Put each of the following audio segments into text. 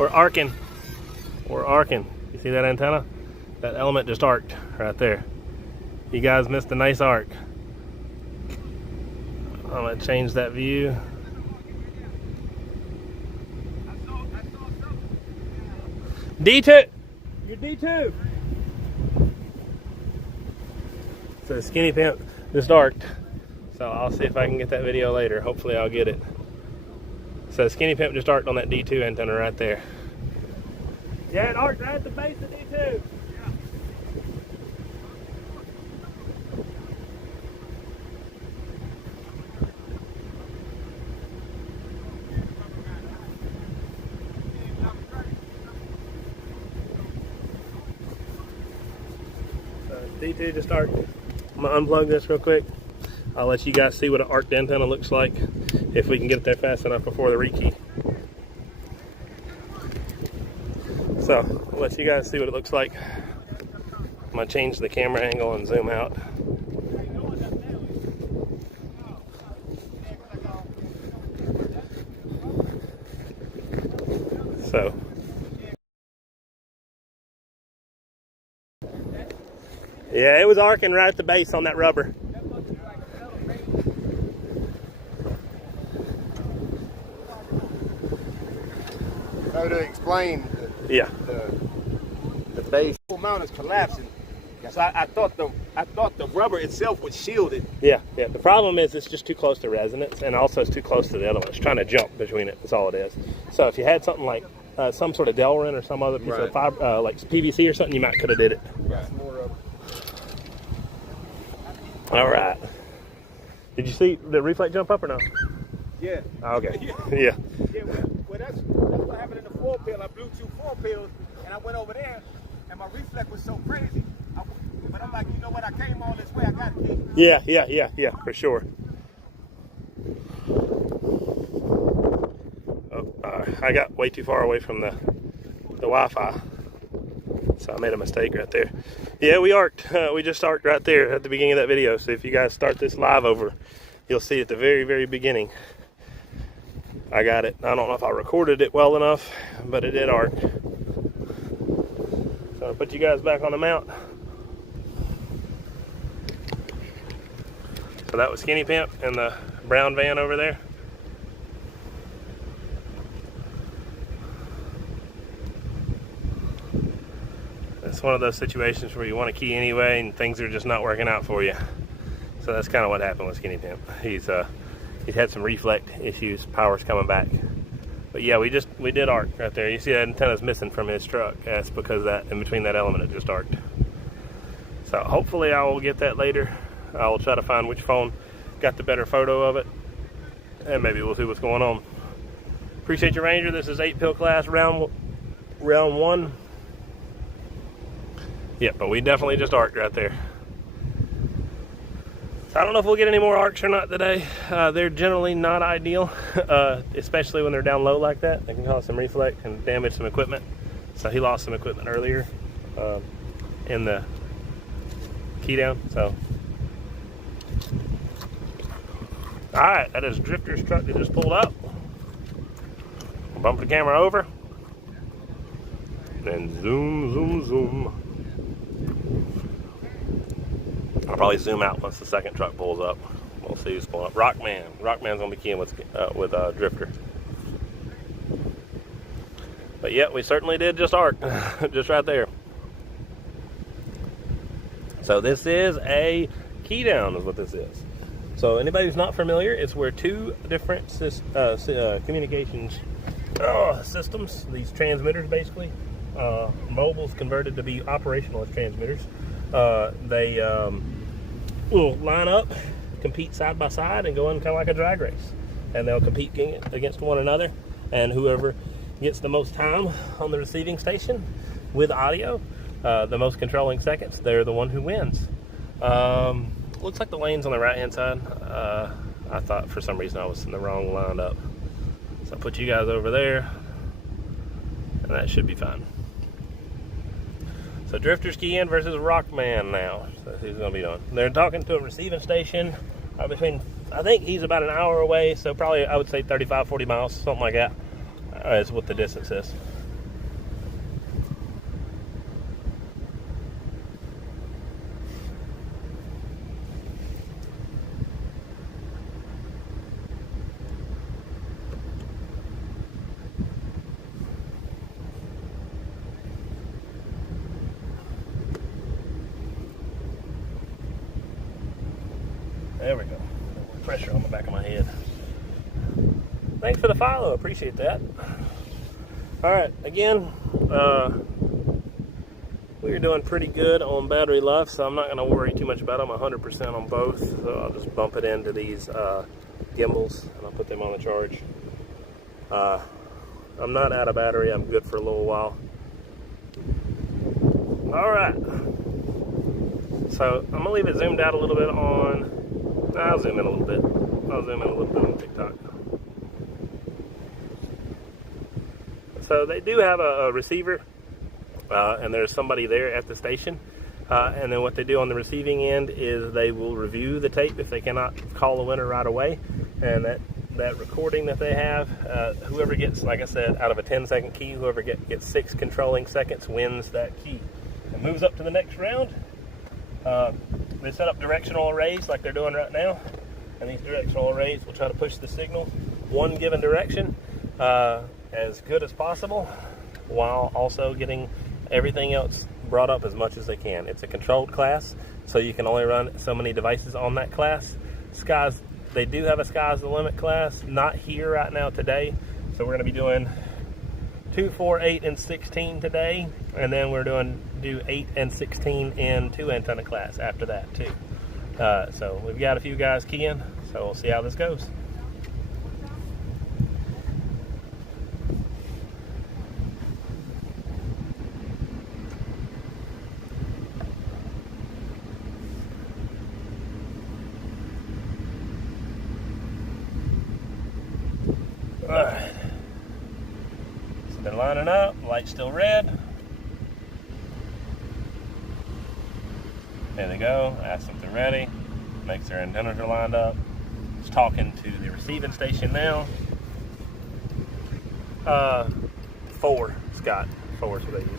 We're arcing. We're arcing. You see that antenna? That element just arced right there. You guys missed a nice arc. I'm gonna change that view. D2! You're D2! So Skinny Pimp just arced. So I'll see if I can get that video later. Hopefully I'll get it. So Skinny Pimp just arced on that D2 antenna right there. Yeah, it arced right at the base of D2. D2 just arced. I'm gonna unplug this real quick. I'll let you guys see what an arced antenna looks like if we can get it there fast enough before the rekey. So I'll let you guys see what it looks like. I'm gonna change the camera angle and zoom out. So yeah, it was arcing right at the base on that rubber. How to explain the base mount is collapsing. So I thought the rubber itself was shielded. Yeah. The problem is it's just too close to resonance, and also it's too close to the other one. It's trying to jump between it. That's all it is. So if you had something like some sort of Delrin or some other piece of fiber, like PVC or something, you might could have did it. All right. Did you see the reflect jump up or no? Yeah. Okay. Yeah. Well, that's what happened in the 4-pill. I blew 2 4-pills, and I went over there, and my reflex was so crazy. But I'm like, you know what? I came all this way. I got to keep. Yeah, for sure. Oh, I got way too far away from the Wi-Fi, so I made a mistake right there. Yeah, we arced. We just arced right there at the beginning of that video. So if you guys start this live over, you'll see at the very, very beginning. I got it. I don't know if I recorded it well enough, but it did arc. So I'll put you guys back on the mount. So that was Skinny Pimp and the brown van over there. It's one of those situations where you want to key anyway and things are just not working out for you. So that's kind of what happened with Skinny Pimp. He's had some reflect issues, power's coming back. But yeah, we did arc right there. You see that antenna's missing from his truck. That's because that in between that element it just arced. So hopefully I will get that later. I will try to find which phone got the better photo of it, and maybe we'll see what's going on. Appreciate your Ranger. This is 8-pill class round 1. Yeah, but we definitely just arced right there. So I don't know if we'll get any more arcs or not today. They're generally not ideal, especially when they're down low like that. They can cause some reflect and damage some equipment. So he lost some equipment earlier in the Keydown. So, all right, that is Drifter's truck that just pulled up. Bump the camera over, then zoom, zoom, zoom. I'll probably zoom out once the second truck pulls up. We'll see who's pulling up. Rockman's gonna be keying with Drifter. But yeah, we certainly did just arc, just right there. So this is a Keydown, is what this is. So anybody who's not familiar, it's where 2 different communications systems, these transmitters basically, mobiles converted to be operational as transmitters. They will line up, compete side by side, and go in kind of like a drag race. And they'll compete against one another, and whoever gets the most time on the receiving station with audio, the most controlling seconds, they're the one who wins. Looks like the lane's on the right hand side. I thought for some reason I was in the wrong lined up. So I'll put you guys over there, and that should be fine. So Drifter's keying versus Rockman now. So who's going to be doing? They're talking to a receiving station between, I think he's about an hour away, so probably I would say 35, 40 miles, something like that is what the distance is. There we go. Pressure on the back of my head. Thanks for the follow. Appreciate that. All right. Again, we're doing pretty good on battery life, so I'm not going to worry too much about them. 100% on both. So I'll just bump it into these gimbals, and I'll put them on the charge. I'm not out of battery. I'm good for a little while. All right. So I'm going to leave it zoomed out a little bit on... I'll zoom in a little bit. I'll zoom in a little bit on TikTok. So they do have a receiver, and there's somebody there at the station. And then what they do on the receiving end is they will review the tape if they cannot call the winner right away. And that recording that they have, whoever gets, like I said, out of a 10-second key, whoever gets 6 controlling seconds wins that key. It moves up to the next round. They set up directional arrays like they're doing right now, and these directional arrays will try to push the signal one given direction as good as possible, while also getting everything else brought up as much as they can. It's a controlled class, so you can only run so many devices on that class. They do have a sky's the limit class, not here right now today, so we're going to be doing 2, 4, 8, and 16 today, and then we're do 8 and 16 in 2 antenna class after that too. So we've got a few guys keying, so we'll see how this goes. All right. So they're lining up, light's still red. There they go. Ask them if they're ready. Make sure their antennas are lined up. Just talking to the receiving station now. 4, Scott. 4 is what they use.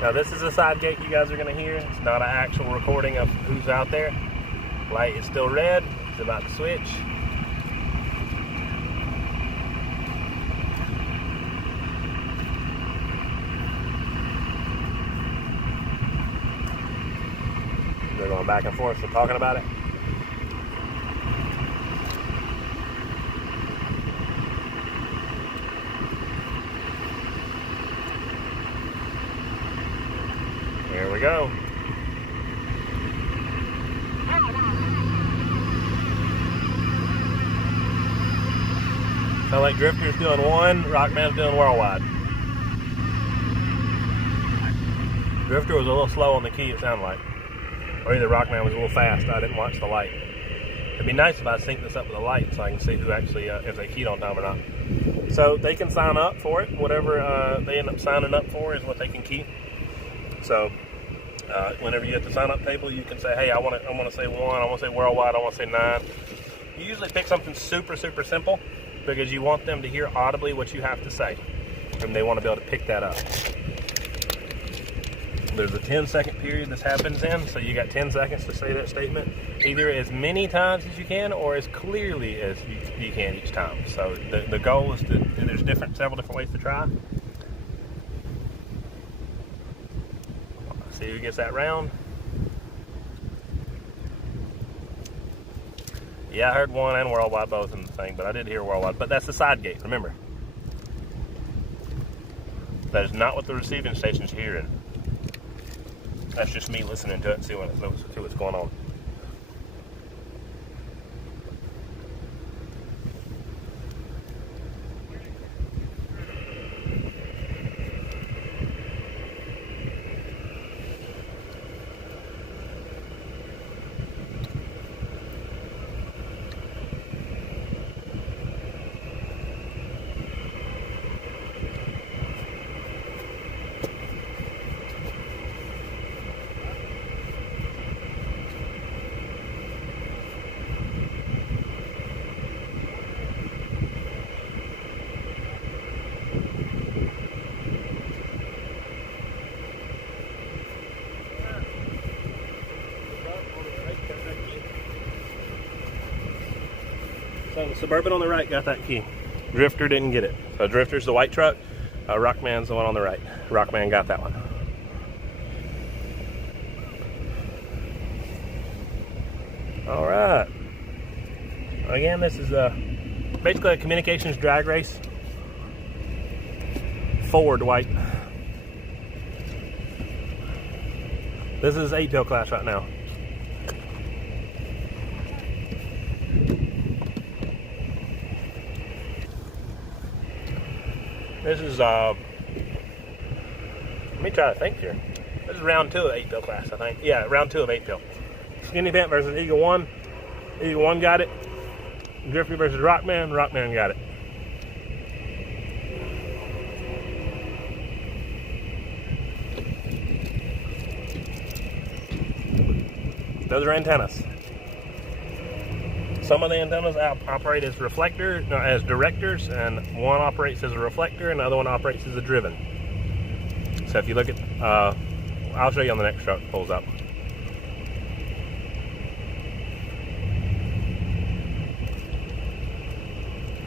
Now this is a side gate you guys are going to hear. It's not an actual recording of who's out there. Light is still red. It's about to switch. They're going back and forth, so talking about it. Here we go. Sound like Drifter's doing 1, Rockman's doing worldwide. Drifter was a little slow on the key, it sounded like. Or either Rockman was a little fast. I didn't watch the light. It'd be nice if I synced this up with a light so I can see who actually, if they keyed on time or not. So they can sign up for it. Whatever they end up signing up for is what they can key. So whenever you hit the sign up table, you can say, hey, I want to say 1, I want to say worldwide, I want to say 9. You usually pick something super, super simple because you want them to hear audibly what you have to say. And they want to be able to pick that up. There's a 10-second period this happens in, so you got 10 seconds to say that statement, either as many times as you can or as clearly as you can each time. So the goal is there's several different ways to try. See who gets that round. Yeah, I heard 1 and worldwide both in the thing, but I did hear worldwide. But that's the side gate, remember. That is not what the receiving station's hearing. That's just me listening to it and see what's going on. So Suburban on the right got that key. Drifter didn't get it. So Drifter's the white truck. Rockman's the one on the right. Rockman got that one. All right. Again, this is basically a communications drag race. Forward, White. This is 8-bill class right now. This is, let me try to think here. This is round 2 of 8-bill class, I think. Yeah, round 2 of 8-bill. Skinny Bent versus Eagle 1. Eagle 1 got it. Griffey versus Rockman. Rockman got it. Those are antennas. Some of the antennas operate as as directors, and one operates as a reflector, and the other one operates as a driven. So if you look at, I'll show you on the next truck pulls up.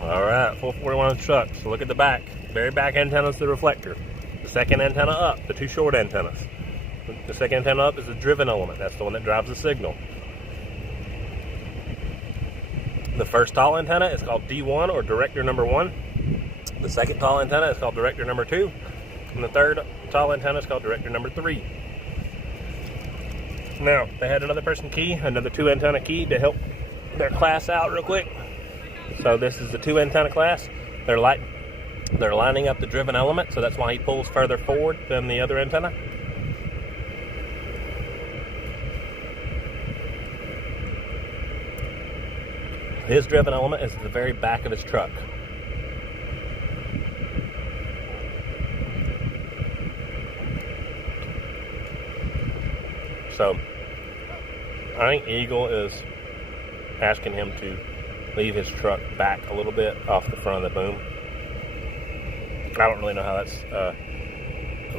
All right, 441 truck. So look at the back. Very back antenna is the reflector. The second antenna up, the 2 short antennas. The second antenna up is the driven element. That's the one that drives the signal. The first tall antenna is called D1 or director number 1. The second tall antenna is called director number 2. And the third tall antenna is called director number 3. Now, they had another person key, another 2 antenna key to help their class out real quick. So this is the 2 antenna class. They're lining up the driven element, so that's why he pulls further forward than the other antenna. His driven element is at the very back of his truck. So, I think Eagle is asking him to leave his truck back a little bit off the front of the boom. I don't really know how that's,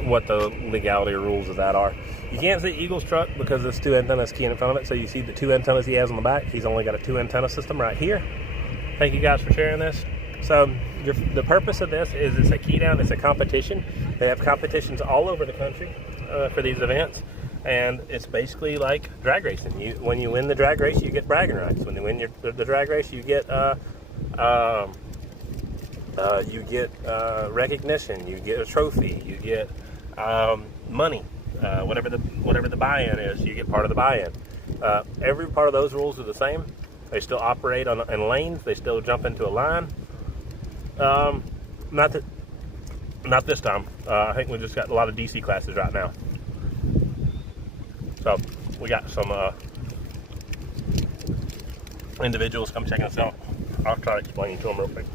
what the legality or rules of that are. You can't see Eagle's truck because there's 2 antennas keying in front of it, so you see the 2 antennas he has on the back. He's only got a 2 antenna system right here. Thank you guys for sharing this. So the purpose of this is it's a Keydown, it's a competition. They have competitions all over the country for these events, and it's basically like drag racing. When you win the drag race, you get bragging rights. When you win the drag race, you get recognition, you get a trophy, you get money. Whatever the buy-in is, you get part of the buy-in. Every part of those rules are the same. They still operate in lanes. They still jump into a line. Not this time. I think we just got a lot of DC classes right now. So we got some individuals come checking us out. I'll try to explain to them real quick.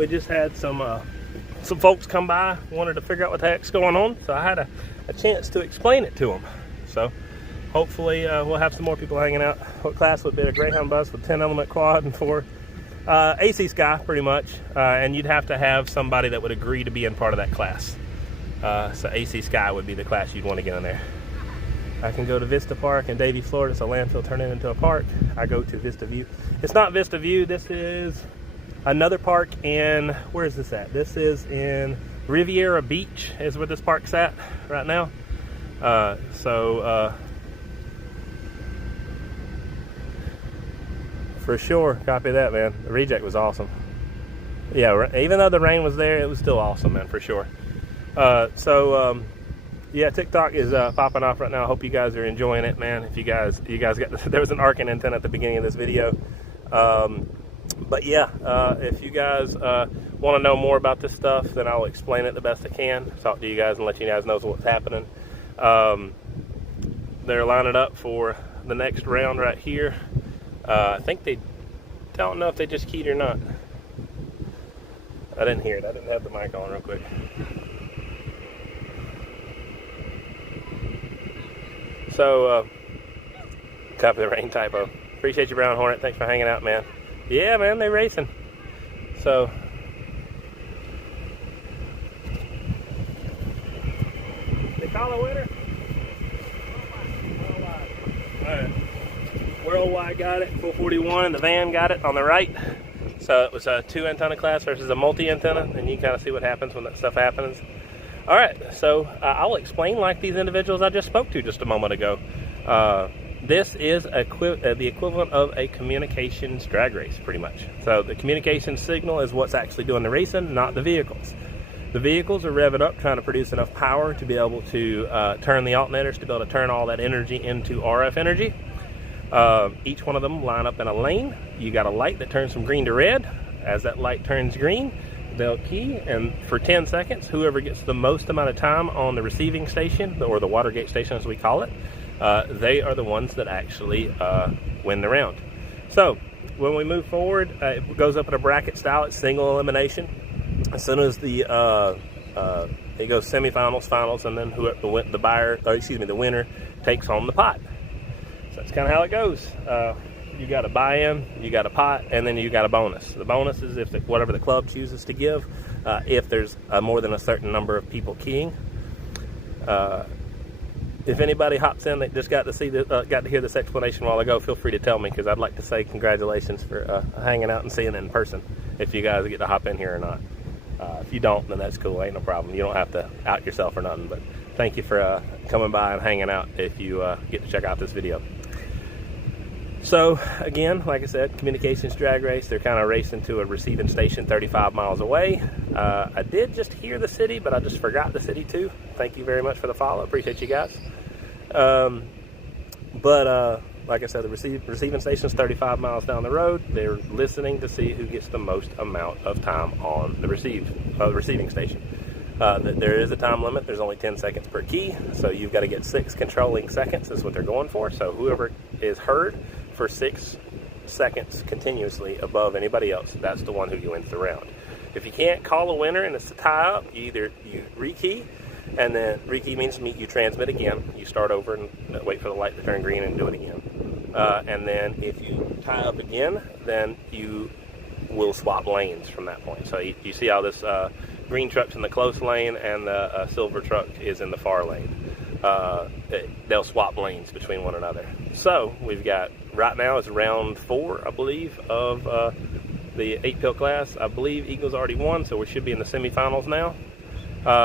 we just had some folks come by, wanted to figure out what the heck's going on, so I had a chance to explain it to them. So hopefully we'll have some more people hanging out. What class would be a Greyhound bus with 10 element quad and 4 AC Sky, pretty much, and you'd have to have somebody that would agree to be in part of that class. So AC Sky would be the class you'd want to get in there. I can go to Vista Park in Davie, Florida. It's a landfill turned into a park. I go to Vista View. It's not Vista View. This is another park in, where is this at? This is in Riviera Beach is where this park's at right now. For sure, copy that, man. The reject was awesome. Yeah, even though the rain was there, it was still awesome, man, for sure. Yeah, TikTok is popping off right now. I hope you guys are enjoying it, man. If you guys got there was an arcing antenna at the beginning of this video. But yeah, if you guys want to know more about this stuff, then I'll explain it the best I can. Talk to you guys and let you guys know what's happening. They're lining up for the next round right here. I think they don't know if they just keyed or not. I didn't hear it. I didn't have the mic on real quick. So, copy the rain typo. Appreciate you, Brown Hornet. Thanks for hanging out, man. Yeah, man, they racing. So, they call a winner? Worldwide. All right. Worldwide got it, 441. The van got it on the right. So it was a 2 antenna class versus a multi antenna, and you kind of see what happens when that stuff happens. All right, so I'll explain like these individuals I just spoke to just a moment ago. This is the equivalent of a communications drag race, pretty much. So the communication signal is what's actually doing the racing, not the vehicles. The vehicles are revving up, trying to produce enough power to be able to turn the alternators, to be able to turn all that energy into RF energy. Each one of them line up in a lane. You got a light that turns from green to red. As that light turns green, they'll key, and for 10 seconds, whoever gets the most amount of time on the receiving station, or the Watergate station as we call it, they are the ones that actually win the round. So when we move forward, it goes up in a bracket style. It's single elimination. As soon as it goes semifinals, finals, and then the winner takes home the pot. So that's kind of how it goes. You got a buy-in, you got a pot, and then you got a bonus. The bonus is if whatever the club chooses to give, if there's more than a certain number of people keying. If anybody hops in that just got to hear this explanation a while ago, feel free to tell me, because I'd like to say congratulations for hanging out and seeing it in person, if you guys get to hop in here or not. If you don't, then that's cool. Ain't no problem. You don't have to out yourself or nothing, but thank you for coming by and hanging out if you get to check out this video. So again, like I said, communications drag race. They're kind of racing to a receiving station 35 miles away. I did just hear the city, but I just forgot the city too. Thank you very much for the follow. Appreciate you guys. Like I said, the receiving station is 35 miles down the road. They're listening to see who gets the most amount of time on the receiving station. There is a time limit. There's only 10 seconds per key, so you've got to get 6 controlling seconds is what they're going for. So whoever is heard for 6 seconds continuously above anybody else, that's the one who wins the round. If you can't call a winner and it's a tie-up, you rekey, and then rekey means you transmit again. You start over and wait for the light to turn green and do it again. And then if you tie up again, then you will swap lanes from that point. So you see how this green truck's in the close lane and the silver truck is in the far lane. They'll swap lanes between one another. So we've got, right now it's round 4, I believe, of the 8-pill class. I believe Eagles already won, so we should be in the semifinals now.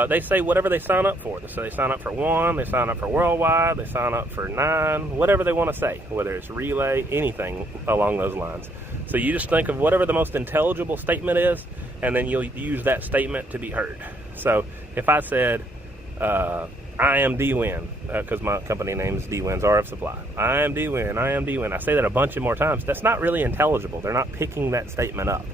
They say whatever they sign up for. So they sign up for 1, they sign up for worldwide, they sign up for 9, whatever they want to say, whether it's relay, anything along those lines. So you just think of whatever the most intelligible statement is, and then you'll use that statement to be heard. So if I said, I am D-Win, because my company name is D-Win's RF Supply. I am D-Win, I am D-Win. I say that a bunch of more times. That's not really intelligible. They're not picking that statement up.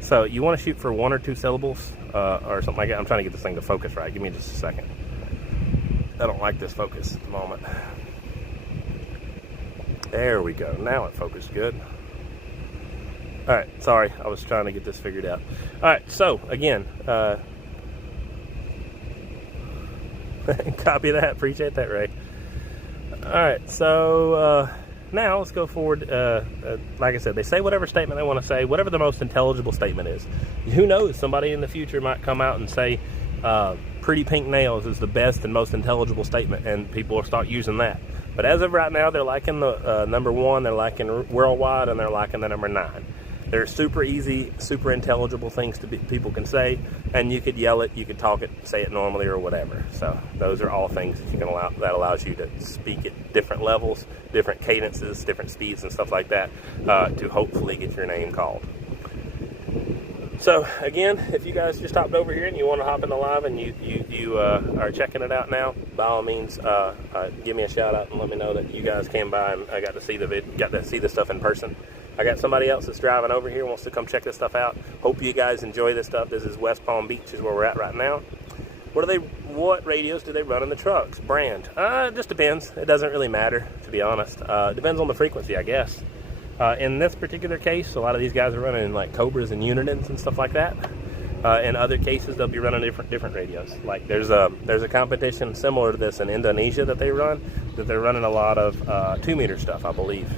So you want to shoot for 1 or 2 syllables or something like that. I'm trying to get this thing to focus right. Give me just a second. I don't like this focus at the moment. There we go. Now it focused good. All right, sorry, I was trying to get this figured out. All right, so again, copy that. Appreciate that, Ray. All right, so now let's go forward. Like I said, they say whatever statement they want to say, whatever the most intelligible statement is. Who knows? Somebody in the future might come out and say, pretty pink nails is the best and most intelligible statement, and people will start using that. But as of right now, they're liking the number 1, they're liking worldwide, and they're liking the number 9. They're super easy, super intelligible things people can say, and you could yell it, you could talk it, say it normally or whatever. So those are all things that you can that allows you to speak at different levels, different cadences, different speeds and stuff like that, to hopefully get your name called. So again, if you guys just hopped over here and you want to hop in the live and you are checking it out now, by all means, give me a shout out and let me know that you guys came by and I got to see the stuff in person. I got somebody else that's driving over here, wants to come check this stuff out. Hope you guys enjoy this stuff. This is West Palm Beach is where we're at right now. What radios do they run in the trucks? Brand? It just depends. It doesn't really matter, to be honest. It depends on the frequency, I guess. In this particular case, a lot of these guys are running like Cobras and Unitons and stuff like that. In other cases, they'll be running different radios. Like there's a competition similar to this in Indonesia that they're running a lot of 2-meter stuff, I believe.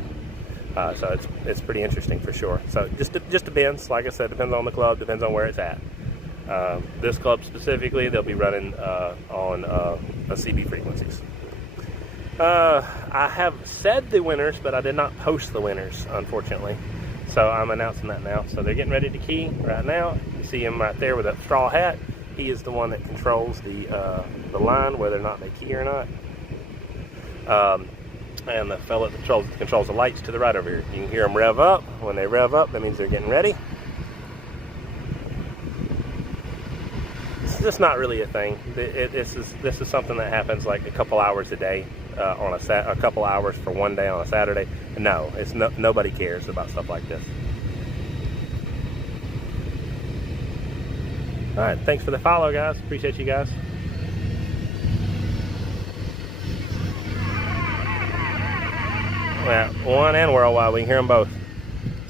So it's pretty interesting for sure. So just depends. Like I said, depends on the club, depends on where it's at. This club specifically, they'll be running on CB frequencies. I have said the winners, but I did not post the winners, unfortunately. So I'm announcing that now. So they're getting ready to key right now. You see him right there with that straw hat. He is the one that controls the line, whether or not they key or not. And the fellow that controls the lights to the right over here. You can hear them rev up. When they rev up, that means they're getting ready. It's just not really a thing. This is something that happens like a couple hours a day on a couple hours for one day on a Saturday. No, nobody cares about stuff like this. All right, thanks for the follow, guys. Appreciate you guys. Yeah, 1 and worldwide, we can hear them both.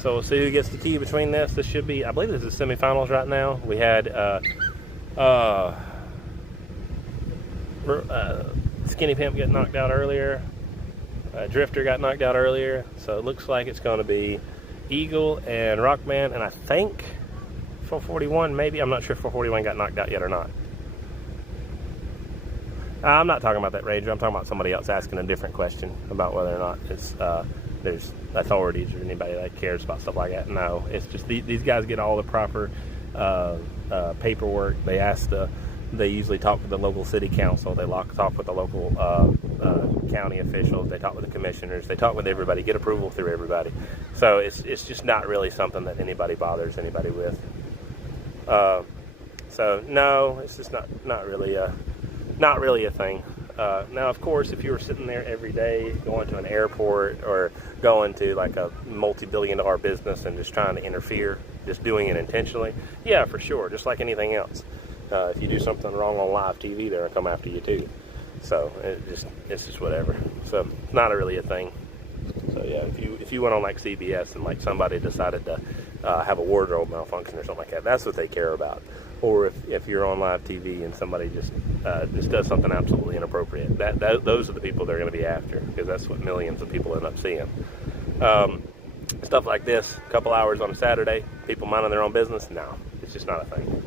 So we'll see who gets the key between this. This should be, I believe this is semifinals right now. We had Skinny Pimp get knocked out earlier. Drifter got knocked out earlier. So it looks like it's going to be Eagle and Rockman, and I think 441 maybe. I'm not sure if 441 got knocked out yet or not. I'm not talking about that Ranger. I'm talking about somebody else asking a different question about whether or not it's there's authorities or anybody that cares about stuff like that. No, it's just these guys get all the proper paperwork. They usually talk with the local city council. They talk with the local county officials. They talk with the commissioners. They talk with everybody, get approval through everybody. So it's just not really something that anybody bothers anybody with. So no, it's just not really a thing. Now, of course, if you were sitting there every day going to an airport or going to like a multi-billion-dollar business and just trying to interfere, just doing it intentionally, yeah, for sure, just like anything else. If you do something wrong on live TV, they're going to come after you too. So it's just whatever. So it's not really a thing. So yeah, if you went on like CBS and like somebody decided to have a wardrobe malfunction or something like that, that's what they care about. Or if you're on live TV and somebody just does something absolutely inappropriate, those are the people they're going to be after, because that's what millions of people end up seeing. Stuff like this, a couple hours on a Saturday, people minding their own business, no, it's just not a thing.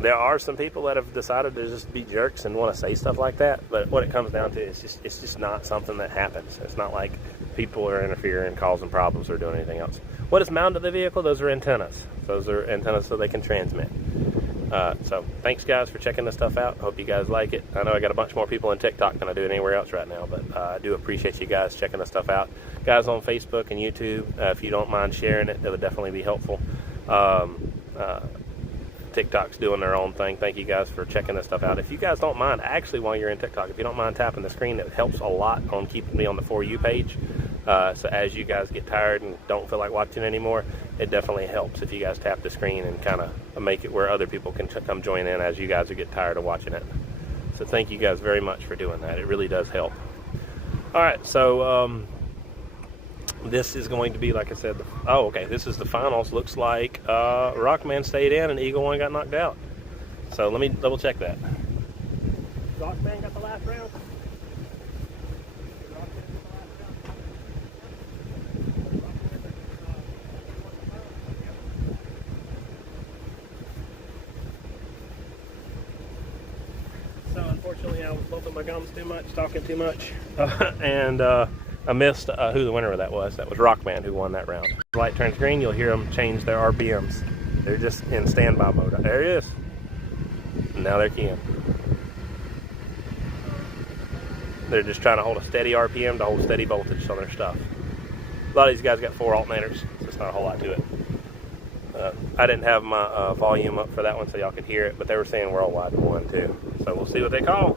There are some people that have decided to just be jerks and want to say stuff like that, but what it comes down to is it's just not something that happens. It's not like people are interfering, causing problems, or doing anything else. What is mounted to the vehicle? Those are antennas. Those are antennas so they can transmit. So thanks, guys, for checking this stuff out. Hope you guys like it. I know I got a bunch more people on TikTok than I do anywhere else right now, but I do appreciate you guys checking this stuff out. Guys on Facebook and YouTube, if you don't mind sharing it, that would definitely be helpful. TikTok's doing their own thing. Thank you guys for checking this stuff out. If you guys don't mind, actually, while you're in TikTok, if you don't mind tapping the screen, it helps a lot on keeping me on the For You page. So as you guys get tired and don't feel like watching anymore, it definitely helps if you guys tap the screen and kind of make it where other people can come join in as you guys get tired of watching it. So thank you guys very much for doing that. It really does help. All right, so this is going to be, like I said, this is the finals. Looks like Rockman stayed in and Eagle One got knocked out. So let me double check that. Rockman got the last round. So unfortunately, I was bumping my gums too much, talking too much, and I missed who the winner of that was. That was Rockman who won that round. The light turns green, you'll hear them change their RPMs. They're just in standby mode. There he is. Now they're keying. They're just trying to hold a steady RPM to hold steady voltage on their stuff. A lot of these guys got 4 alternators, so it's not a whole lot to it. I didn't have my volume up for that one so y'all could hear it, but they were saying worldwide won too. So we'll see what they call.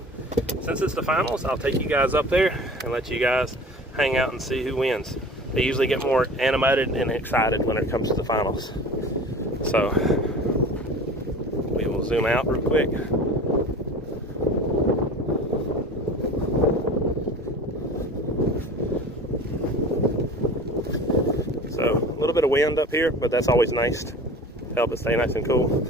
Since it's the finals, I'll take you guys up there and let you guys hang out and see who wins. They usually get more animated and excited when it comes to the finals. So we will zoom out real quick. So a little bit of wind up here, but that's always nice to help it stay nice and cool.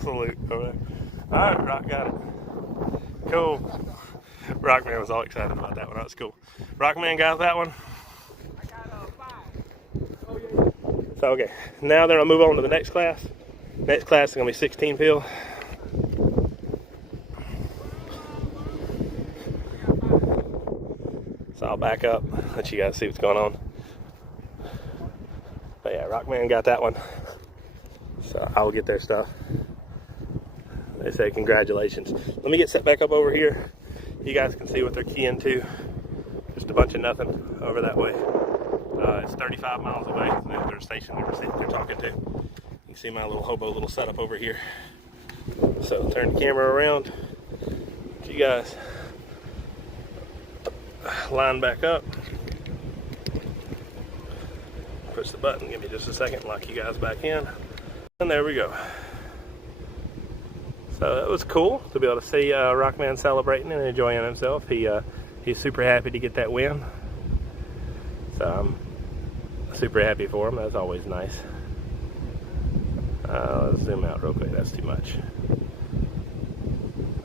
Salute. Alright, Rock got it. Cool. Rockman was all excited about that one. That was cool. Rockman got that one. I got 5. So, okay. Now they're going to move on to the next class. Next class is going to be 16 peel. So I'll back up, let you guys see what's going on. But yeah, Rockman got that one. So I will get their stuff. They say congratulations. Let me get set back up over here. You guys can see what they're keying to. Just a bunch of nothing over that way. It's 35 miles away. There's a station they're talking to. You can see my little setup over here. So turn the camera around. Get you guys line back up. Push the button. Give me just a second. Lock you guys back in. And there we go. So it was cool to be able to see Rockman celebrating and enjoying himself. He's super happy to get that win. So I'm super happy for him. That's always nice. Let's zoom out real quick. That's too much.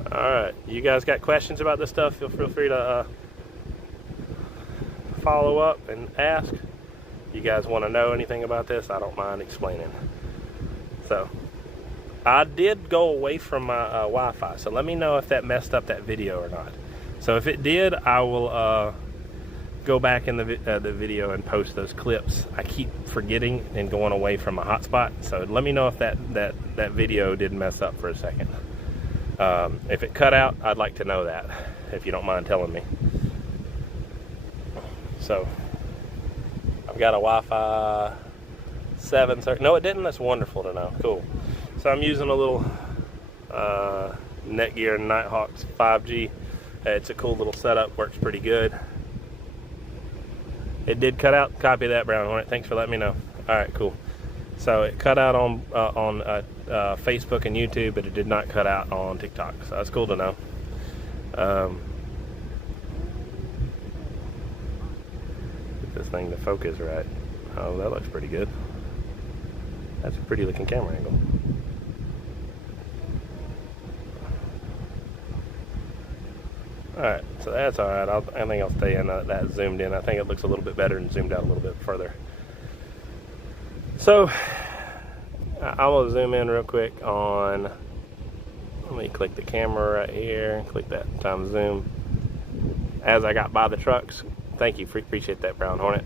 Alright, you guys got questions about this stuff? Feel free to follow up and ask. You guys want to know anything about this? I don't mind explaining. So I did go away from my Wi-Fi, so let me know if that messed up that video or not. So if it did, I will go back in the video and post those clips. I keep forgetting and going away from my hotspot, so let me know if that video did mess up for a second. If it cut out, I'd like to know that, if you don't mind telling me. So I've got a Wi-Fi 7. No, it didn't. That's wonderful to know. Cool. So I'm using a little Netgear Nighthawks 5G. It's a cool little setup. Works pretty good. It did cut out. Copy that, Brown Hornet. Thanks for letting me know. All right, cool. So it cut out on Facebook and YouTube, but it did not cut out on TikTok. So that's cool to know. Get this thing to focus right. Oh, that looks pretty good. That's a pretty looking camera angle. Alright, so that's alright. I think I'll stay in that zoomed in. I think it looks a little bit better and zoomed out a little bit further. So, I'm going to zoom in real quick on, let me click the camera right here, click that time zoom. As I got by the trucks, thank you, appreciate that, Brown Hornet.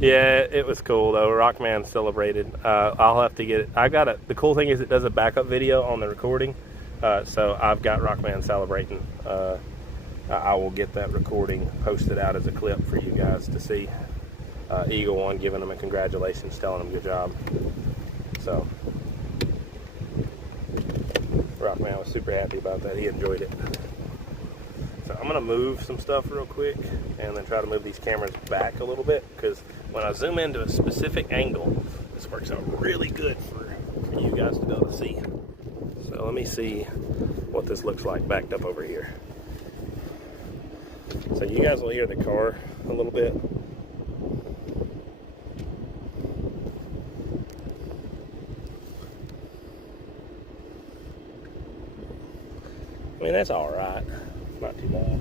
Yeah, it was cool though. Rockman celebrated. I'll have to get it. The cool thing is it does a backup video on the recording. So I've got Rockman celebrating. I will get that recording posted out as a clip for you guys to see. Eagle One giving him a congratulations, telling him good job. So Rock man was super happy about that. He enjoyed it. So I'm gonna move some stuff real quick and then try to move these cameras back a little bit, because when I zoom into a specific angle, this works out really good for you guys to be able to see. So let me see what this looks like backed up over here. So you guys will hear the car a little bit. I mean, that's all right. Not too bad.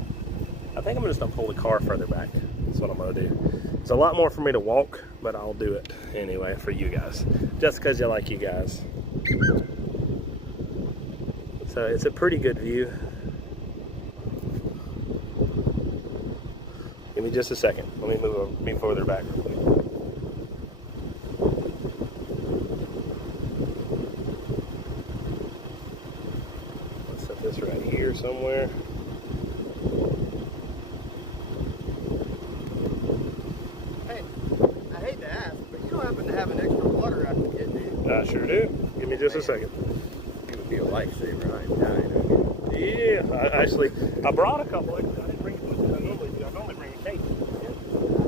I think I'm just gonna pull the car further back. That's what I'm gonna do. It's a lot more for me to walk, but I'll do it anyway for you guys, just because you like you guys. So it's a pretty good view. Give me just a second. Let me move further back real quick. Let's set this right here somewhere. Hey, I hate to ask, but you don't happen to have an extra water I can get, do you? I sure do. Give me just a second. It would be a lifesaver. I'm dying. Yeah, I brought a couple. I didn't bring it with me. I normally do. I normally bring a case.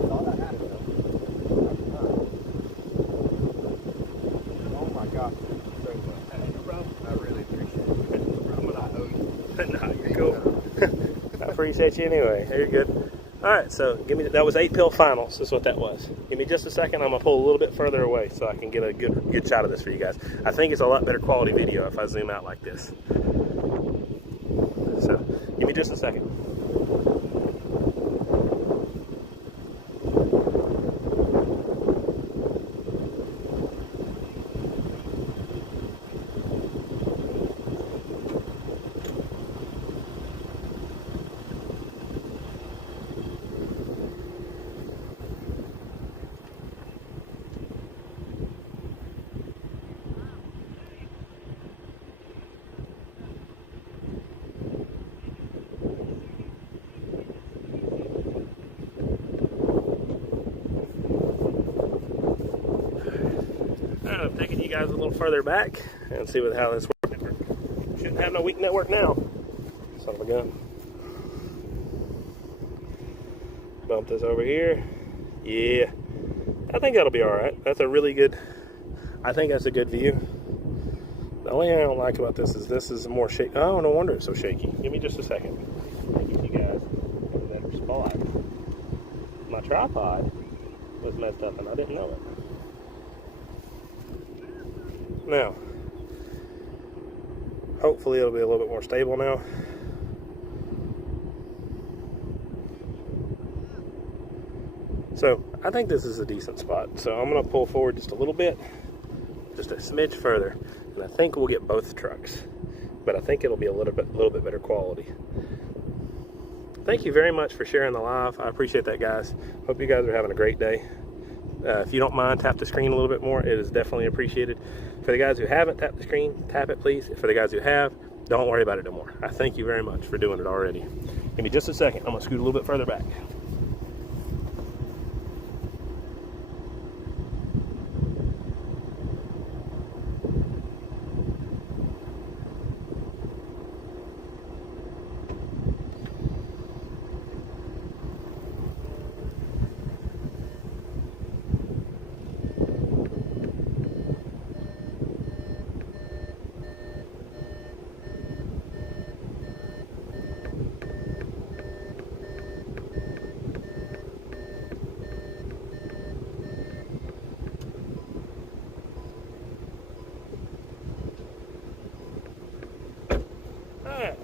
Thought I had it though. Oh my gosh, so much. No problem. I really appreciate it. No problem. I owe you. Nah, you're cool. I appreciate you anyway. You're good. All right, so that was 8 pill finals. That's what that was. Give me just a second. I'm gonna pull a little bit further away so I can get a good shot of this for you guys. I think it's a lot better quality video if I zoom out like this. So give me just a second. I'm taking you guys a little further back and see how this works. Shouldn't have no weak network now. Son of a gun. Bump this over here. Yeah, I think that'll be all right. That's a really good, I think that's a good view. The only thing I don't like about this is more shaky. Oh, no wonder it's so shaky. Give me just a second. I'll get you guys in a better spot. My tripod was messed up and I didn't know it. Now, hopefully it'll be a little bit more stable now. So I think this is a decent spot. So I'm gonna pull forward just a little bit, just a smidge further, and I think we'll get both trucks. But I think it'll be a little bit better quality. Thank you very much for sharing the live. I appreciate that, guys. Hope you guys are having a great day. If you don't mind, tap the screen a little bit more. It is definitely appreciated. For the guys who haven't tapped the screen, tap it, please. For the guys who have, don't worry about it no more. I thank you very much for doing it already. Give me just a second. I'm going to scoot a little bit further back.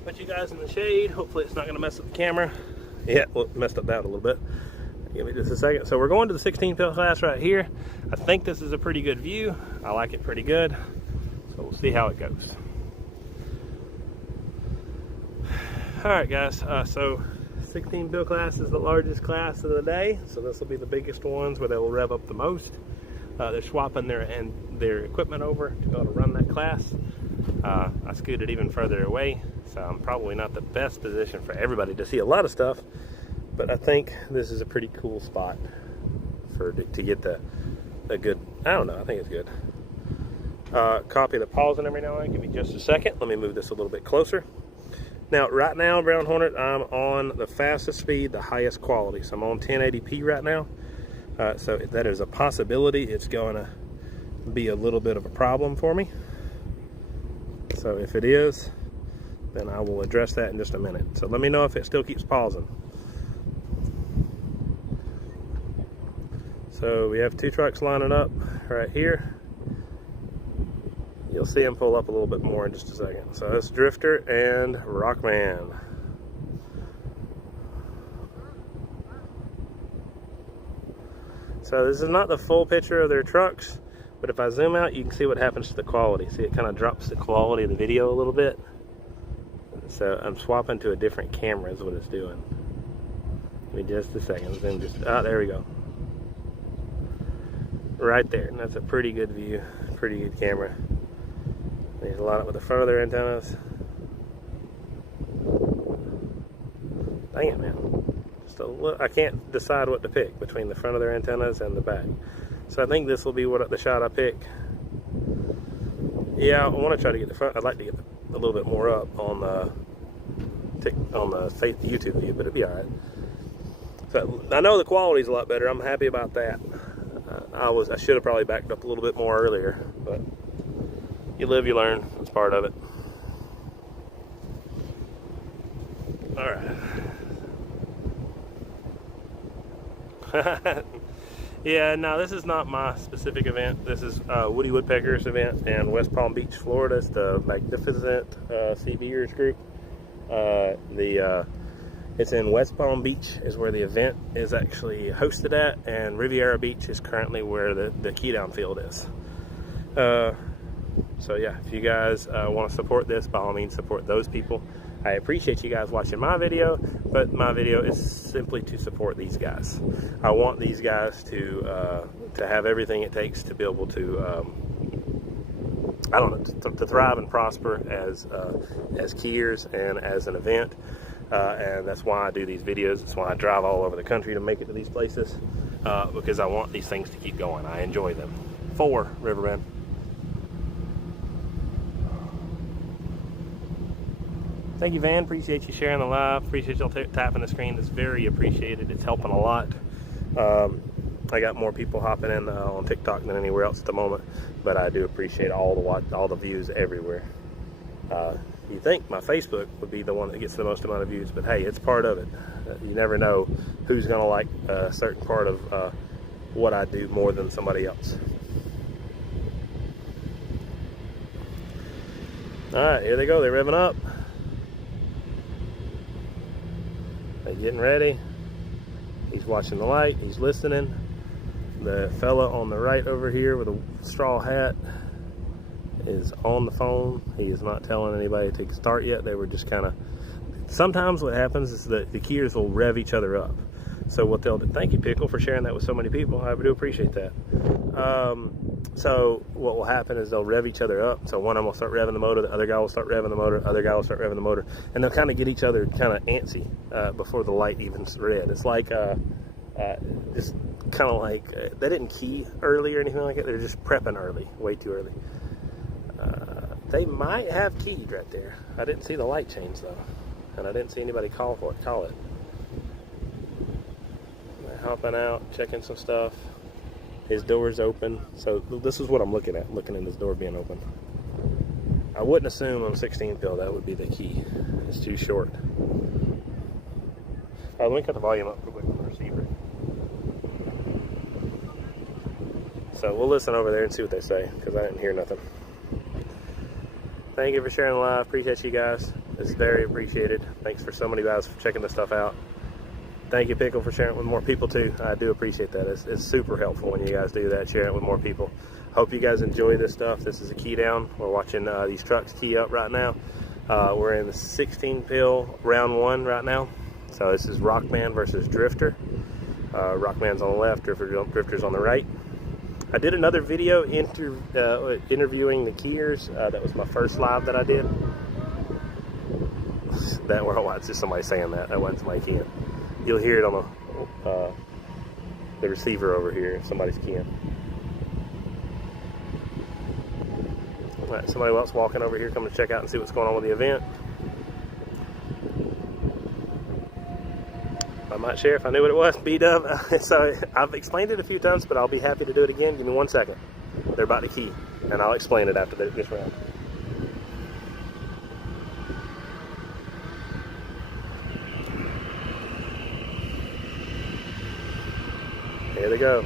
Put you guys in the shade. Hopefully it's not going to mess up the camera. Yeah, well, it messed up that a little bit. Give me just a second. So we're going to the 16 pill class right here. I think this is a pretty good view. I like it pretty good. So we'll see how it goes. All right, guys. So 16 pill class is the largest class of the day. So this will be the biggest ones where they will rev up the most. They're swapping their equipment over to be able to run that class. I scooted even further away, so I'm probably not the best position for everybody to see a lot of stuff, but I think this is a pretty cool spot to get a good, I don't know, I think it's good. Copy the pausing every now and then. Give me just a second. Let me move this a little bit closer. Now, right now, Brown Hornet, I'm on the fastest speed, the highest quality. So I'm on 1080p right now. So that is a possibility. It's going to be a little bit of a problem for me. So if it is, then I will address that in just a minute. So let me know if it still keeps pausing. So we have two trucks lining up right here. You'll see them pull up a little bit more in just a second. So that's Drifter and Rockman. So this is not the full picture of their trucks, but if I zoom out, you can see what happens to the quality. See, it kind of drops the quality of the video a little bit. So I'm swapping to a different camera is what it's doing. Give me just a second. Zoom just, there we go. Right there, and that's a pretty good view, pretty good camera. There's a lot with the front of their antennas. Dang it, man. Just a little, I can't decide what to pick between the front of their antennas and the back. So I think this will be the shot I pick. Yeah, I want to try to get the front. I'd like to get a little bit more up on the YouTube view, but it'd be all right. So I know the quality's a lot better. I'm happy about that. I should have probably backed up a little bit more earlier, but you live, you learn. That's part of it. All right. Yeah, no, this is not my specific event. This is Woody Woodpecker's event in West Palm Beach, Florida. It's the Magnificent CBers group. It's in West Palm Beach is where the event is actually hosted at, and Riviera Beach is currently where the Keydown field is. So yeah, if you guys want to support this, by all means support those people. I appreciate you guys watching my video, but my video is simply to support these guys. I want these guys to have everything it takes to be able to I don't know, to thrive and prosper as keyers and as an event. And that's why I do these videos. That's why I drive all over the country to make it to these places, because I want these things to keep going. I enjoy them. 4 Riverbend. Thank you, Van. Appreciate you sharing the live. Appreciate y'all tapping the screen. It's very appreciated. It's helping a lot. I got more people hopping in on TikTok than anywhere else at the moment, but I do appreciate all the views everywhere. You think my Facebook would be the one that gets the most amount of views, but hey, it's part of it. You never know who's going to like a certain part of what I do more than somebody else. All right, here they go. They're revving up. They're getting ready. He's watching the light. He's listening. The fella on the right over here with a straw hat is on the phone. He is not telling anybody to start yet. They were just kind of, sometimes what happens is that the keyers will rev each other up. So what they'll do, thank you Pickle for sharing that with so many people. I do appreciate that. So what will happen is they'll rev each other up. So one of them will start revving the motor, the other guy will start revving the motor, other guy will start revving the motor, and they'll kind of get each other kind of antsy before the light even's red. It's like just kind of like they didn't key early or anything like that. They're just prepping early, way too early. They might have keyed right there. I didn't see the light change though, and I didn't see anybody call it. They're hopping out, checking some stuff. His door's open, so this is what I'm looking at. Looking at his door being open. I wouldn't assume on 16 pill that would be the key. It's too short. Let me cut the volume up real quick on the receiver. So we'll listen over there and see what they say, because I didn't hear nothing. Thank you for sharing the live. Appreciate you guys. It's very appreciated. Thanks for so many guys for checking this stuff out. Thank you, Pickle, for sharing it with more people too. I do appreciate that. It's super helpful when you guys do that, sharing it with more people. Hope you guys enjoy this stuff. This is a key down. We're watching these trucks key up right now. We're in the 16 pill round 1 right now. So this is Rockman versus Drifter. Rockman's on the left, Drifter's on the right. I did another video interviewing the keyers. That was my first live that I did. It's just somebody saying that. That wasn't somebody keying. You'll hear it on the receiver over here if somebody's keying. All right, somebody else walking over here, coming to check out and see what's going on with the event. I might share if I knew what it was. B-Dub. So I've explained it a few times, but I'll be happy to do it again. Give me 1 second. They're about to key, and I'll explain it after this round. Here they go.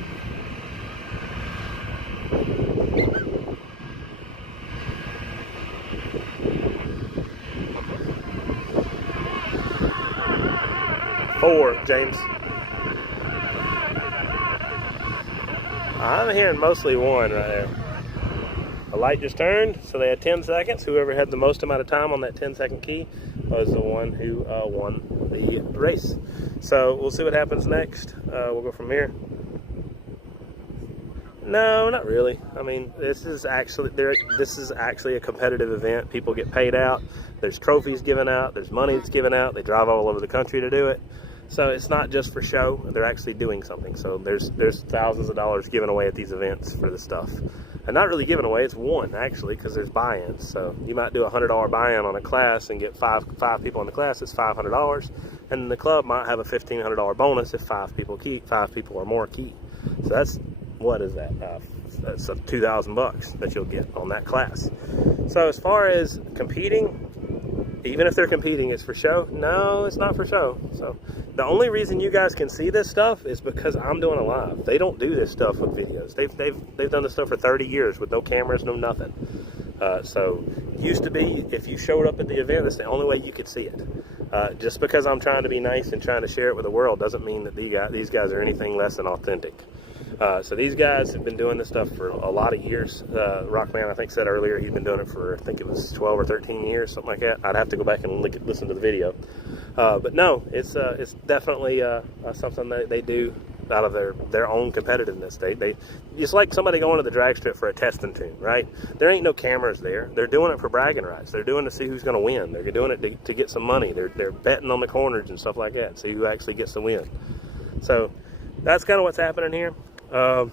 Four, James. I'm hearing mostly one right there. The light just turned, so they had 10 seconds. Whoever had the most amount of time on that 10-second key was the one who won the race. So we'll see what happens next. We'll go from here. No, not really. I mean, this is actually a competitive event. People get paid out. There's trophies given out. There's money that's given out. They drive all over the country to do it. So it's not just for show. They're actually doing something. So there's thousands of dollars given away at these events for this stuff. And not really given away, it's won actually, because there's buy-ins. So you might do a $100 buy-in on a class and get five people in the class. It's $500, and the club might have a $1,500 bonus if five people or more key. So that's, what is that? That's $2,000 that you'll get on that class. So as far as competing, even if they're competing, it's for show? No, it's not for show. So the only reason you guys can see this stuff is because I'm doing it live. They don't do this stuff with videos. They've done this stuff for 30 years with no cameras, no nothing. So it used to be, if you showed up at the event, that's the only way you could see it. Just because I'm trying to be nice and trying to share it with the world doesn't mean that these guys are anything less than authentic. So these guys have been doing this stuff for a lot of years. Rockman, I think, said earlier he'd been doing it for, I think it was 12 or 13 years, something like that. I'd have to go back and listen to the video. But no, it's definitely something that they do out of their own competitiveness. They it's like somebody going to the drag strip for a testing tune, right? There ain't no cameras there. They're doing it for bragging rights. They're doing it to see who's going to win. They're doing it to get some money. They're betting on the corners and stuff like that, see who actually gets the win. So that's kind of what's happening here. So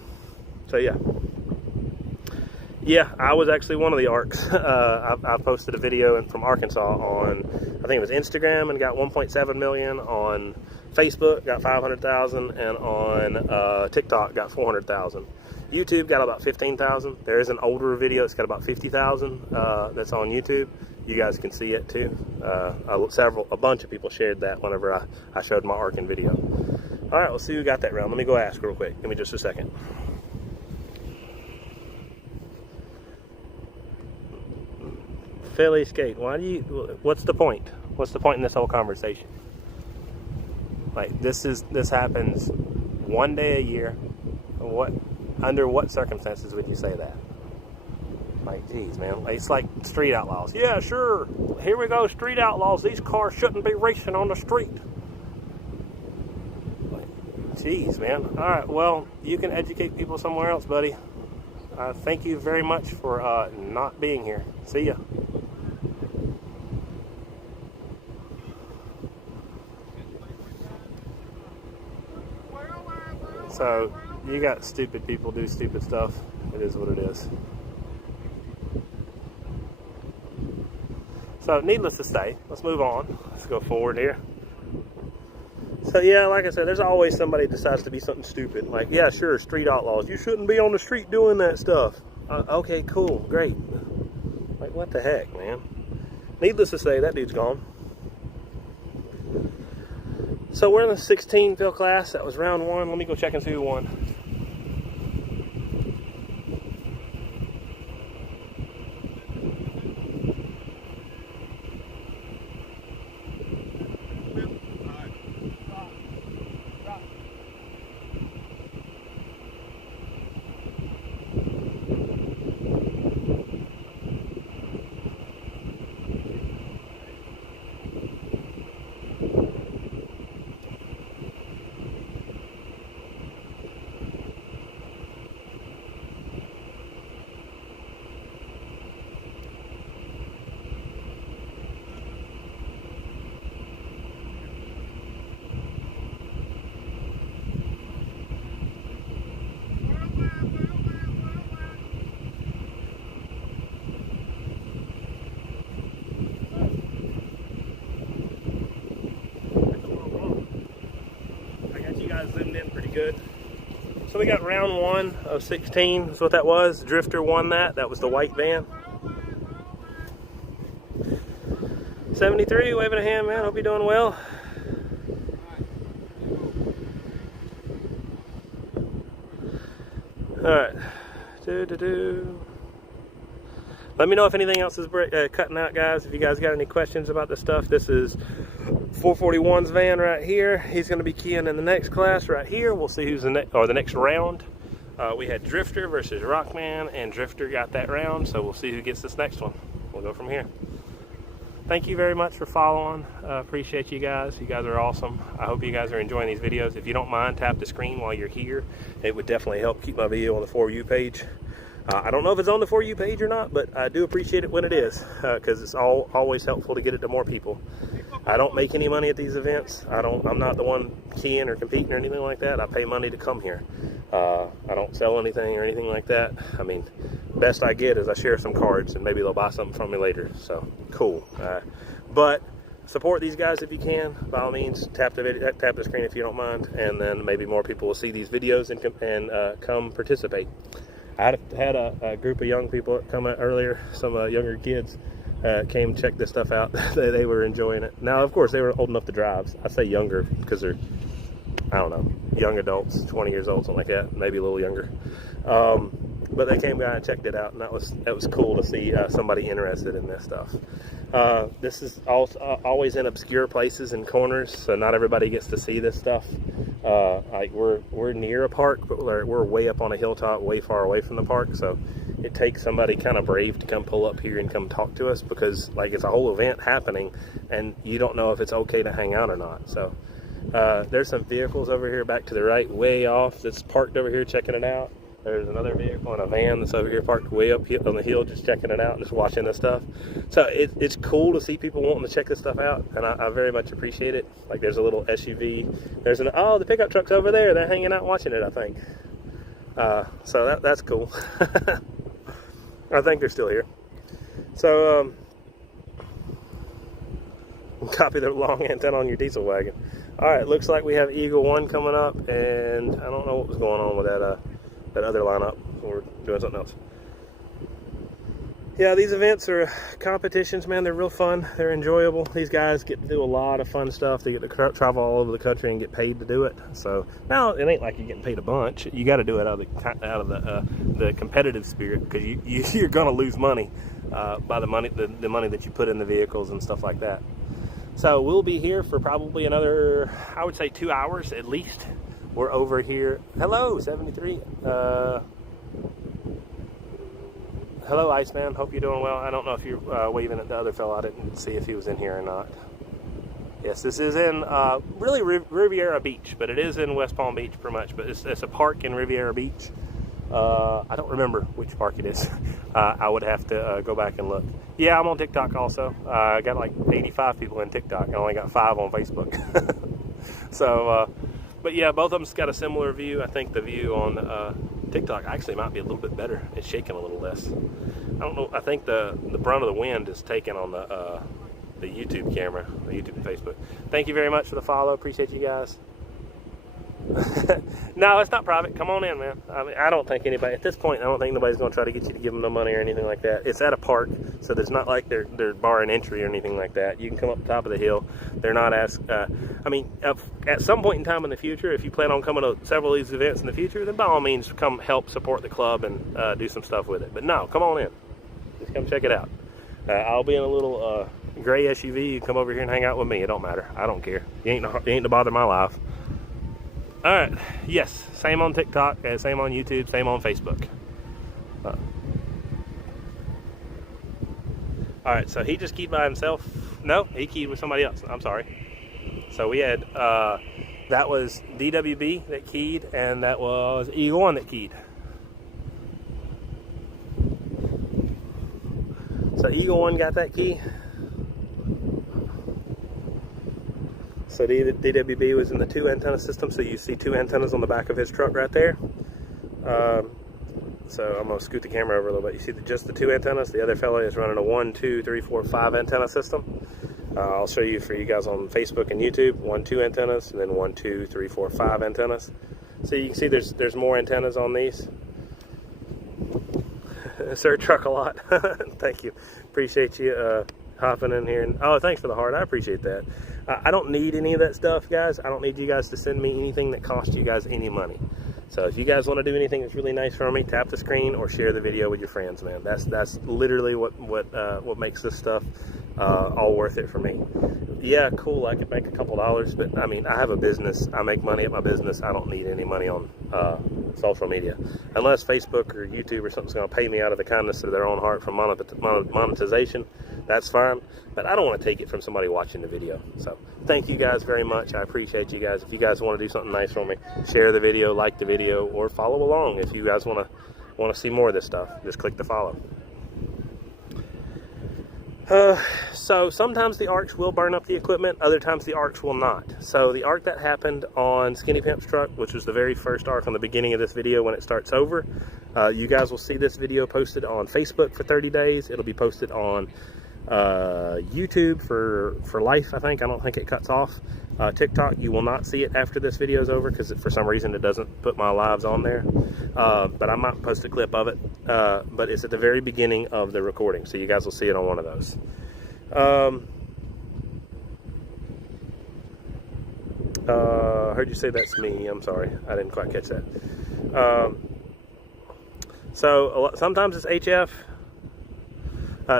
yeah, I was actually one of the ARCs. I posted a video from Arkansas on, I think it was Instagram, and got 1.7 million, on Facebook got 500,000, and on TikTok got 400,000. YouTube got about 15,000. There is an older video, it's got about 50,000 that's on YouTube. You guys can see it too. A bunch of people shared that whenever I showed my ARCing video. All right, we'll see who got that round. Let me go ask real quick. Give me just a second. Philly skate. What's the point? What's the point in this whole conversation? Like, this happens one day a year. Under what circumstances would you say that? Like, geez, man. It's like street outlaws. Yeah, sure. Here we go, street outlaws. These cars shouldn't be racing on the street. Jeez, man. All right, well, you can educate people somewhere else, buddy. Thank you very much for not being here. See ya. So, you got stupid people do stupid stuff. It is what it is. So, needless to say, let's move on. Let's go forward here. So yeah, like I said, there's always somebody who decides to be something stupid. Like, yeah, sure, street outlaws. You shouldn't be on the street doing that stuff. Okay, cool, great. Like, what the heck, man? Needless to say, that dude's gone. So we're in the 16 fill class. That was round one. Let me go check and see who won. good. So we got round 1 of 16. That's what that was. Drifter won that. That was the white van. 73, waving a hand, man. Hope you're doing well. All right. Let me know if anything else is cutting out, guys. If you guys got any questions about this stuff, this is 441's van right here. He's going to be keying in the next class right here. We'll see who's the next round. We had Drifter versus Rockman, and Drifter got that round, so we'll see who gets this next one. We'll go from here. Thank you very much for following. Appreciate you guys. You guys are awesome. I hope you guys are enjoying these videos. If you don't mind, tap the screen while you're here. It would definitely help keep my video on the For You page. I don't know if it's on the For You page or not, but I do appreciate it when it is, because it's always helpful to get it to more people. I don't make any money at these events. I'm not the one keying or competing or anything like that. I pay money to come here. I don't sell anything or anything like that. I mean, best I get is I share some cards and maybe they'll buy something from me later. So cool. But support these guys if you can. By all means, tap the screen if you don't mind, and then maybe more people will see these videos and come participate. I had a group of young people come out earlier, some younger kids came check this stuff out. They were enjoying it. Now, of course, they were old enough to drive. I say younger because they're, I don't know, young adults, 20 years old, something like that, maybe a little younger. But they came by and checked it out, and that was cool to see somebody interested in this stuff. This is also always in obscure places and corners, so not everybody gets to see this stuff. Like we're near a park, but we're way up on a hilltop, way far away from the park, so it takes somebody kind of brave to come pull up here and come talk to us, because like it's a whole event happening and you don't know if it's okay to hang out or not. So there's some vehicles over here back to the right, way off, that's parked over here checking it out. There's another vehicle in a van that's over here parked way up on the hill, just checking it out, just watching this stuff. So it's cool to see people wanting to check this stuff out, and I very much appreciate it. Like there's a little SUV. There's the pickup truck's over there. They're hanging out watching it, I think. So that's cool. I think they're still here. So copy the long antenna on your diesel wagon. All right, looks like we have Eagle 1 coming up, and I don't know what was going on with that other lineup. We're doing something else. Yeah, these events are competitions, man. They're real fun. They're enjoyable. These guys get to do a lot of fun stuff. They get to travel all over the country and get paid to do it. So now it ain't like you're getting paid a bunch. You got to do it out of the competitive spirit, because you're gonna lose money by the money that you put in the vehicles and stuff like that. So we'll be here for probably another, I would say, 2 hours at least. We're over here. Hello, 73. Hello, Iceman. Hope you're doing well. I don't know if you're waving at the other fellow. I didn't see if he was in here or not. Yes, this is in really Riviera Beach, but it is in West Palm Beach pretty much. But it's a park in Riviera Beach. I don't remember which park it is. I would have to go back and look. Yeah, I'm on TikTok also. I got like 85 people in TikTok. I only got 5 on Facebook. So, but yeah, both of them's got a similar view. I think the view on TikTok actually might be a little bit better. It's shaking a little less. I don't know. I think the brunt of the wind is taken on the YouTube camera, the YouTube and Facebook. Thank you very much for the follow. Appreciate you guys. No, it's not private. Come on in, man. I mean, I don't think anybody at this point. I don't think nobody's going to try to get you to give them no money or anything like that. It's at a park, so there's not like they're barring entry or anything like that. You can come up the top of the hill. They're not I mean, at some point in time in the future, if you plan on coming to several of these events in the future, then by all means come help support the club and do some stuff with it. But no, come on in. Just come check it out. I'll be in a little gray SUV. You come over here and hang out with me. It don't matter. I don't care. You ain't to bother my life. All right, yes, same on TikTok, same on YouTube, same on Facebook. All right, so he just keyed by himself. No, he keyed with somebody else. I'm sorry. So we had, that was DWB that keyed, and that was Eagle 1 that keyed. So Eagle 1 got that key. So DWB was in the 2 antenna system, so you see 2 antennas on the back of his truck right there. So I'm going to scoot the camera over a little bit. You see just the 2 antennas. The other fella is running a 1, 2, 3, 4, 5 antenna system. I'll show you for you guys on Facebook and YouTube. 1, 2 antennas, and then 1, 2, 3, 4, 5 antennas. So you can see there's more antennas on these. Sir, truck a lot. Thank you. Appreciate you hopping in here. And oh, thanks for the heart. I appreciate that. I don't need any of that stuff, guys. I don't need you guys to send me anything that costs you guys any money. So if you guys want to do anything that's really nice for me, tap the screen or share the video with your friends, man. That's literally what makes this stuff all worth it for me. Yeah, cool, I could make a couple dollars, but I mean, I have a business. I make money at my business. I don't need any money on social media. Unless Facebook or YouTube or something's going to pay me out of the kindness of their own heart for monetization, that's fine. But I don't want to take it from somebody watching the video. So thank you guys very much. I appreciate you guys. If you guys want to do something nice for me, share the video, like the video, or follow along. If you guys want to see more of this stuff, just click the follow. So sometimes the arcs will burn up the equipment, other times the arcs will not. So the arc that happened on Skinny Pimp's truck, which was the very first arc on the beginning of this video when it starts over, you guys will see this video posted on Facebook for 30 days. It'll be posted on YouTube for life, I think. I don't think it cuts off. TikTok, you will not see it after this video is over because for some reason it doesn't put my lives on there. But I might post a clip of it. But it's at the very beginning of the recording, so you guys will see it on one of those. Heard you say that's me. I'm sorry, I didn't quite catch that. So sometimes it's HF.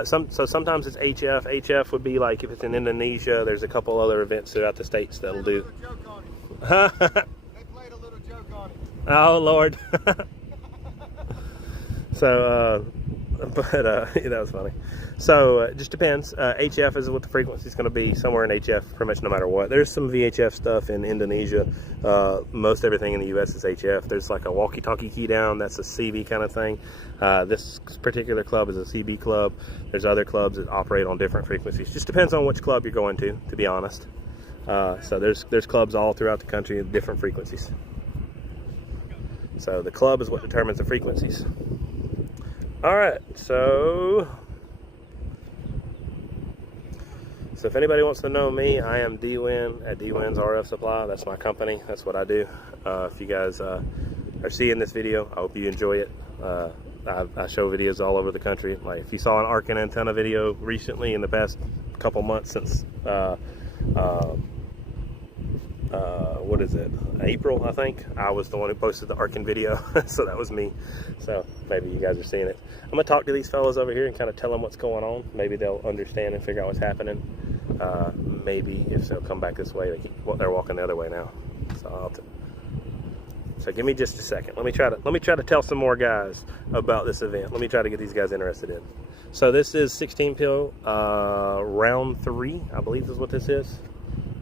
So sometimes it's HF. HF would be like if it's in Indonesia. There's a couple other events throughout the states that'll do. They played a little joke on it. Oh Lord. So, that was funny. So it just depends. HF is what the frequency is going to be. Somewhere in HF, pretty much no matter what. There's some VHF stuff in Indonesia. Most everything in the U.S. is HF. There's like a walkie-talkie Keydown. That's a CB kind of thing. This particular club is a CB club. There's other clubs that operate on different frequencies. Just depends on which club you're going to be honest. So there's clubs all throughout the country at different frequencies. So the club is what determines the frequencies. All right, so if anybody wants to know me, I am D-Win at D-Win's RF Supply. That's my company. That's what I do. If you guys are seeing this video, I hope you enjoy it. I show videos all over the country. Like if you saw an arc and antenna video recently in the past couple months since what is it, April, I think, I was the one who posted the arcing video. So that was me. So maybe you guys are seeing it. I'm gonna talk to these fellows over here and kind of tell them what's going on. Maybe they'll understand and figure out what's happening. Maybe if they'll come back this way, they're walking the other way now. So give me just a second. Let me try to tell some more guys about this event. Let me try to get these guys interested in. So this is 16 pill round 3, I believe is what this is.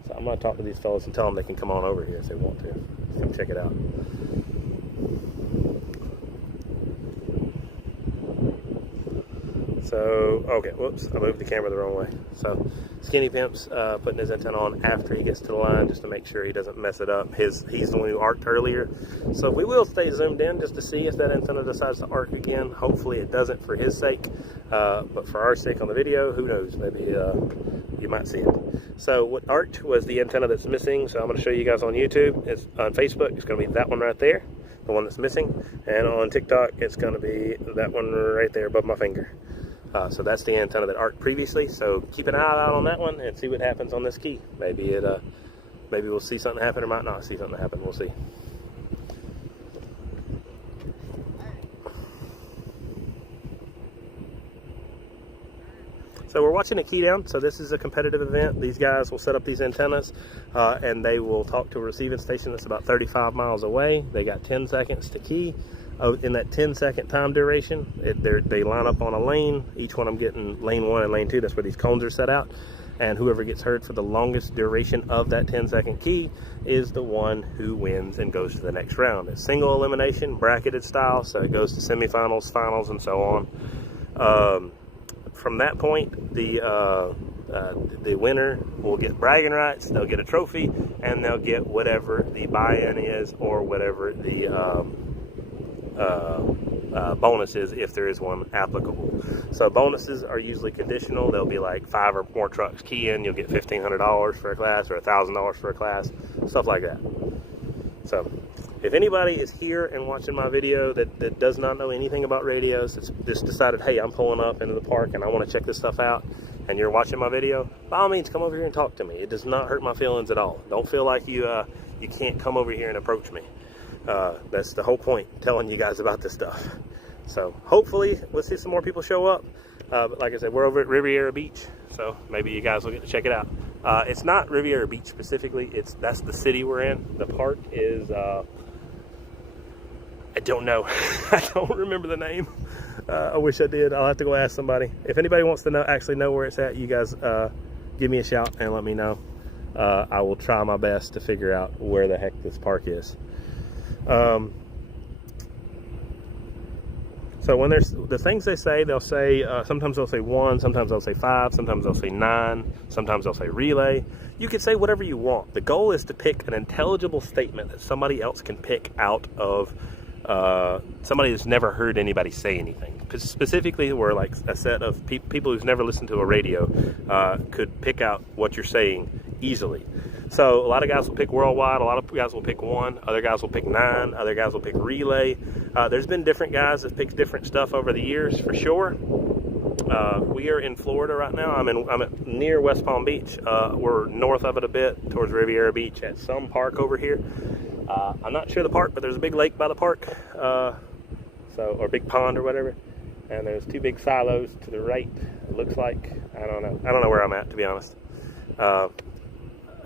So I'm going to talk to these fellas and tell them they can come on over here if they want to. Come check it out. So, okay, whoops, I moved the camera the wrong way. So, Skinny Pimp's putting his antenna on after he gets to the line just to make sure he doesn't mess it up. He's the one who arced earlier. So we will stay zoomed in just to see if that antenna decides to arc again. Hopefully it doesn't for his sake. But for our sake on the video, who knows, maybe you might see it. So what arced was the antenna that's missing. So I'm going to show you guys on YouTube. It's on Facebook, it's going to be that one right there, the one that's missing. And on TikTok, it's going to be that one right there above my finger. So that's the antenna that arced previously. So keep an eye out on that one and see what happens on this key. Maybe we'll see something happen or might not see something happen. We'll see. So we're watching a Keydown. So this is a competitive event. These guys will set up these antennas and they will talk to a receiving station that's about 35 miles away. They got 10 seconds to key. In that 10-second time duration, they line up on a lane. Each one I'm getting lane 1 and lane 2. That's where these cones are set out. And whoever gets heard for the longest duration of that 10-second key is the one who wins and goes to the next round. It's single elimination, bracketed style, so it goes to semifinals, finals, and so on. From that point, the winner will get bragging rights, they'll get a trophy, and they'll get whatever the buy-in is or whatever the bonus is, if there is one applicable. So bonuses are usually conditional. They'll be like 5 or more trucks key in, you'll get $1,500 for a class or $1,000 for a class, stuff like that. So if anybody is here and watching my video that does not know anything about radios, it's just decided, hey, I'm pulling up into the park and I want to check this stuff out, and you're watching my video, by all means, come over here and talk to me. It does not hurt my feelings at all. Don't feel like you can't come over here and approach me. That's the whole point, telling you guys about this stuff. So hopefully we'll see some more people show up. But like I said, we're over at Riviera Beach, so maybe you guys will get to check it out. It's not Riviera Beach specifically, that's the city we're in. The park is, I don't know. I don't remember the name. I wish I did. I'll have to go ask somebody. If anybody wants to actually know where it's at, you guys give me a shout and let me know. I will try my best to figure out where the heck this park is. So when there's the things they'll say, sometimes they'll say 1, sometimes they'll say 5, sometimes they'll say 9, sometimes they'll say relay. You can say whatever you want. The goal is to pick an intelligible statement that somebody else can pick out of somebody that's never heard anybody say anything. Specifically, where like a set of people who's never listened to a radio could pick out what you're saying easily. So a lot of guys will pick worldwide, a lot of guys will pick 1, other guys will pick 9, other guys will pick relay. There's been different guys that picked different stuff over the years, for sure. We are in Florida right now. I'm near West Palm Beach. We're north of it a bit, towards Riviera Beach, at some park over here. I'm not sure the park, but there's a big lake by the park, or big pond or whatever. And there's 2 big silos to the right. It looks like. I don't know where I'm at, to be honest.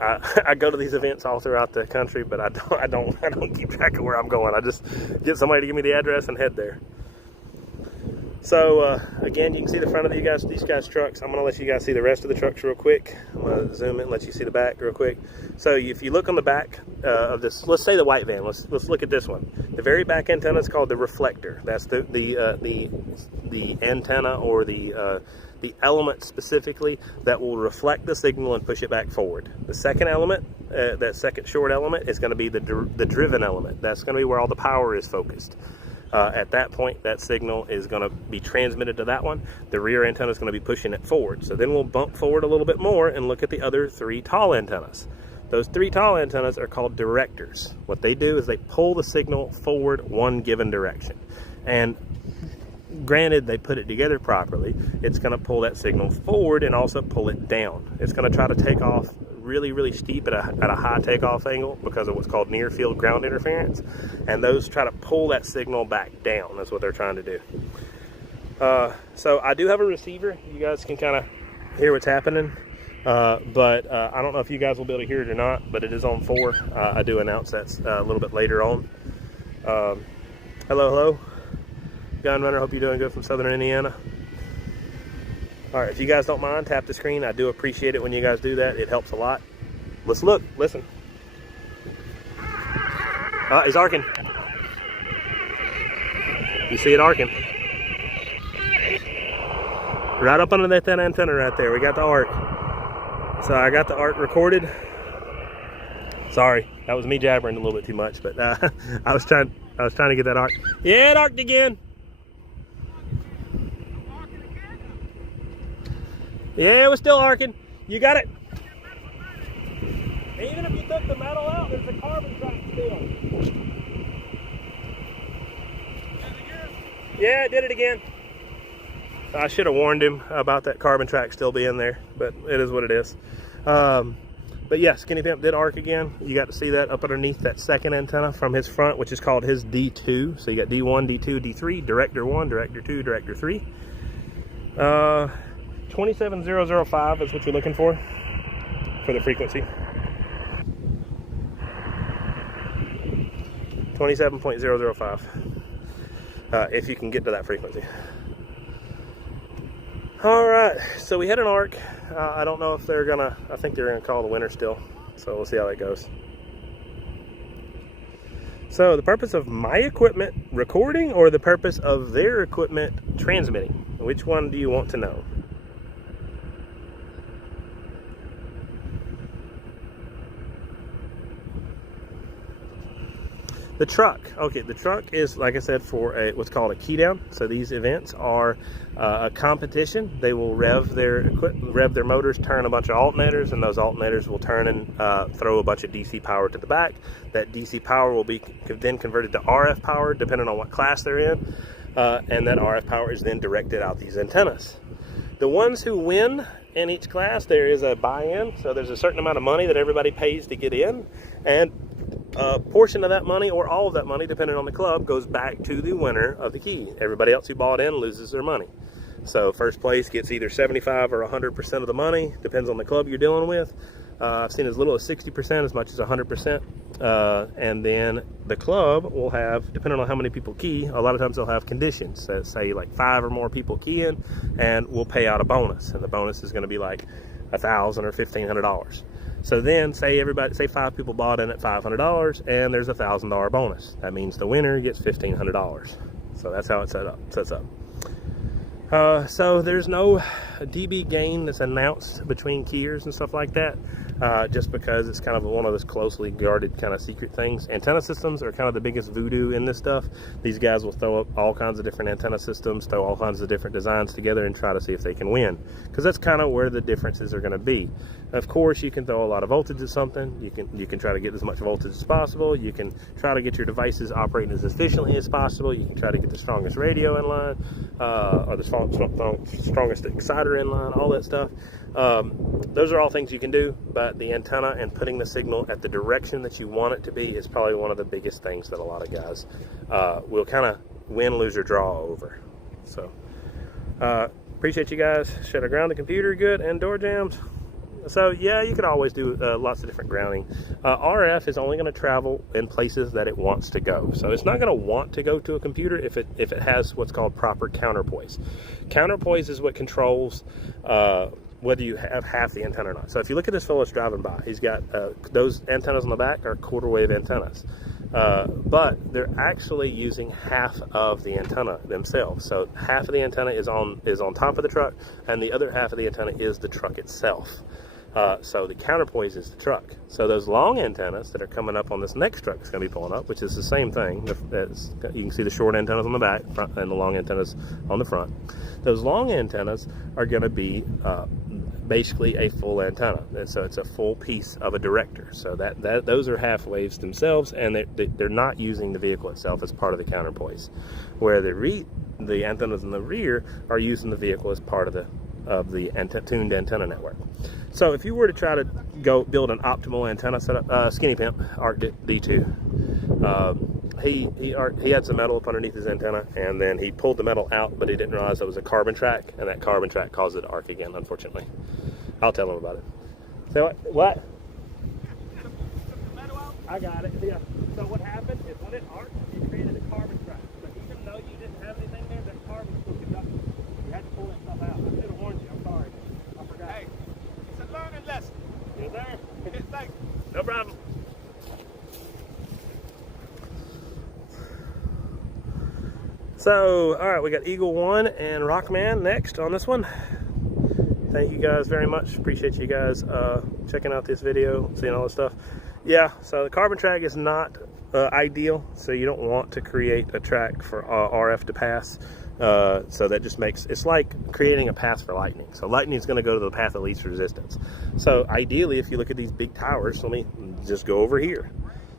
I go to these events all throughout the country, but I don't keep track of where I'm going. I just get somebody to give me the address and head there. So again, you can see the front of these guys' trucks. I'm going to let you guys see the rest of the trucks real quick. I'm going to zoom in and let you see the back real quick. So if you look on the back of this, let's say the white van. Let's look at this one. The very back antenna is called the reflector. That's the antenna, or the element specifically that will reflect the signal and push it back forward. The second element, that second short element, is going to be the driven element. That's going to be where all the power is focused. At that point, that signal is going to be transmitted to that one. The rear antenna is going to be pushing it forward. So then we'll bump forward a little bit more and look at the other 3 tall antennas. Those 3 tall antennas are called directors. What they do is they pull the signal forward one given direction. And granted, they put it together properly, it's going to pull that signal forward and also pull it down. It's going to try to take off really, really steep at a high takeoff angle because of what's called near field ground interference, and those try to pull that signal back down. That's what they're trying to do. So I do have a receiver. You guys can kind of hear what's happening, but I don't know if you guys will be able to hear it or not, but it is on 4. I do announce that a little bit later on. Hello, Gun Runner, hope you're doing good from Southern Indiana. All right, if you guys don't mind, tap the screen. I do appreciate it when you guys do that. It helps a lot. Let's look, listen. He's arcing. You see it arcing. Right up under that antenna right there. We got the arc. So I got the arc recorded. Sorry, that was me jabbering a little bit too much, but I was trying to get that arc. Yeah, it arced again. Yeah, it was still arcing. You got it. Even if you took the metal out, there's a carbon track still. Yeah, it did it again. I should have warned him about that carbon track still being there, but it is what it is. But yeah, Skinny Pimp did arc again. You got to see that up underneath that second antenna from his front, which is called his D2. So you got D1, D2, D3, Director 1, Director 2, Director 3. 27005 is what you're looking for the frequency. 27.005. If you can get to that frequency. All right, so we had an arc. I don't know if they're gonna, I think they're gonna call the winner still. So we'll see how that goes. So the purpose of my equipment recording, or the purpose of their equipment transmitting? Which one do you want to know? The truck. Okay, the truck is, like I said, for what's called a Keydown. So these events are a competition. They will rev their motors, turn a bunch of alternators, and those alternators will turn and throw a bunch of DC power to the back. That DC power will be then converted to RF power, depending on what class they're in, and that RF power is then directed out these antennas. The ones who win in each class, there is a buy-in. So there's a certain amount of money that everybody pays to get in, and a portion of that money, or all of that money, depending on the club, goes back to the winner of the key. Everybody else who bought in loses their money. So first place gets either 75 or 100% of the money, depends on the club you're dealing with. I've seen as little as 60%, as much as 100%. And then the club will have, depending on how many people key, a lot of times they'll have conditions that say like 5 or more people key in, and we'll pay out a bonus. And the bonus is going to be like $1,000 or $1,500. So then say 5 people bought in at $500, and there's a $1,000 bonus. That means the winner gets $1,500. So that's how it sets up. So there's no dB gain that's announced between keyers and stuff like that, just because it's kind of one of those closely guarded kind of secret things. Antenna systems are kind of the biggest voodoo in this stuff. These guys will throw up all kinds of different antenna systems, throw all kinds of different designs together and try to see if they can win, because that's kind of where the differences are going to be. Of course, you can throw a lot of voltage at something. You can try to get as much voltage as possible. You can try to get your devices operating as efficiently as possible. You can try to get the strongest radio in line, or the strongest exciter in line, all that stuff. Those are all things you can do, but the antenna and putting the signal at the direction that you want it to be is probably one of the biggest things that a lot of guys will kind of win, lose, or draw over. So appreciate you guys. Should I ground the computer good and door jams? So yeah, you could always do lots of different grounding. RF is only going to travel in places that it wants to go. So it's not going to want to go to a computer if it has what's called proper counterpoise. Counterpoise is what controls whether you have half the antenna or not. So if you look at this fellow driving by, he's got those antennas on the back are quarter wave antennas. But they're actually using half of the antenna themselves. So half of the antenna is on top of the truck, and the other half of the antenna is the truck itself. So the counterpoise is the truck. So those long antennas that are coming up on this next truck that's going to be pulling up, which is the same thing. You can see the short antennas on the back and the long antennas on the front. Those long antennas are going to be basically a full antenna, and so it's a full piece of a director. So those are half waves themselves, and they're not using the vehicle itself as part of the counterpoise, where the antennas in the rear are using the vehicle as part of the tuned antenna network. So if you were to try to go build an optimal antenna setup, Skinny Pimp Arctic D2, he had some metal up underneath his antenna, and then he pulled the metal out, but he didn't realize it was a carbon track, and that carbon track caused it to arc again, unfortunately. I'll tell him about it. So what? I got it. Yeah. So what happened is when it arced, it created a carbon track. But even though you didn't have anything there, that carbon was still conducting. You had to pull that stuff out. I should have warned you. I'm sorry. I forgot. Hey, it's a learning lesson. Yes, sir. Thank you. No problem. So, all right, we got Eagle 1 and Rockman next on this one. Thank you guys very much. Appreciate you guys checking out this video, seeing all this stuff. Yeah, so the carbon track is not ideal, so you don't want to create a track for RF to pass. So that just makes, it's like creating a path for lightning. So lightning is going to go to the path of least resistance. So ideally, if you look at these big towers, let me just go over here.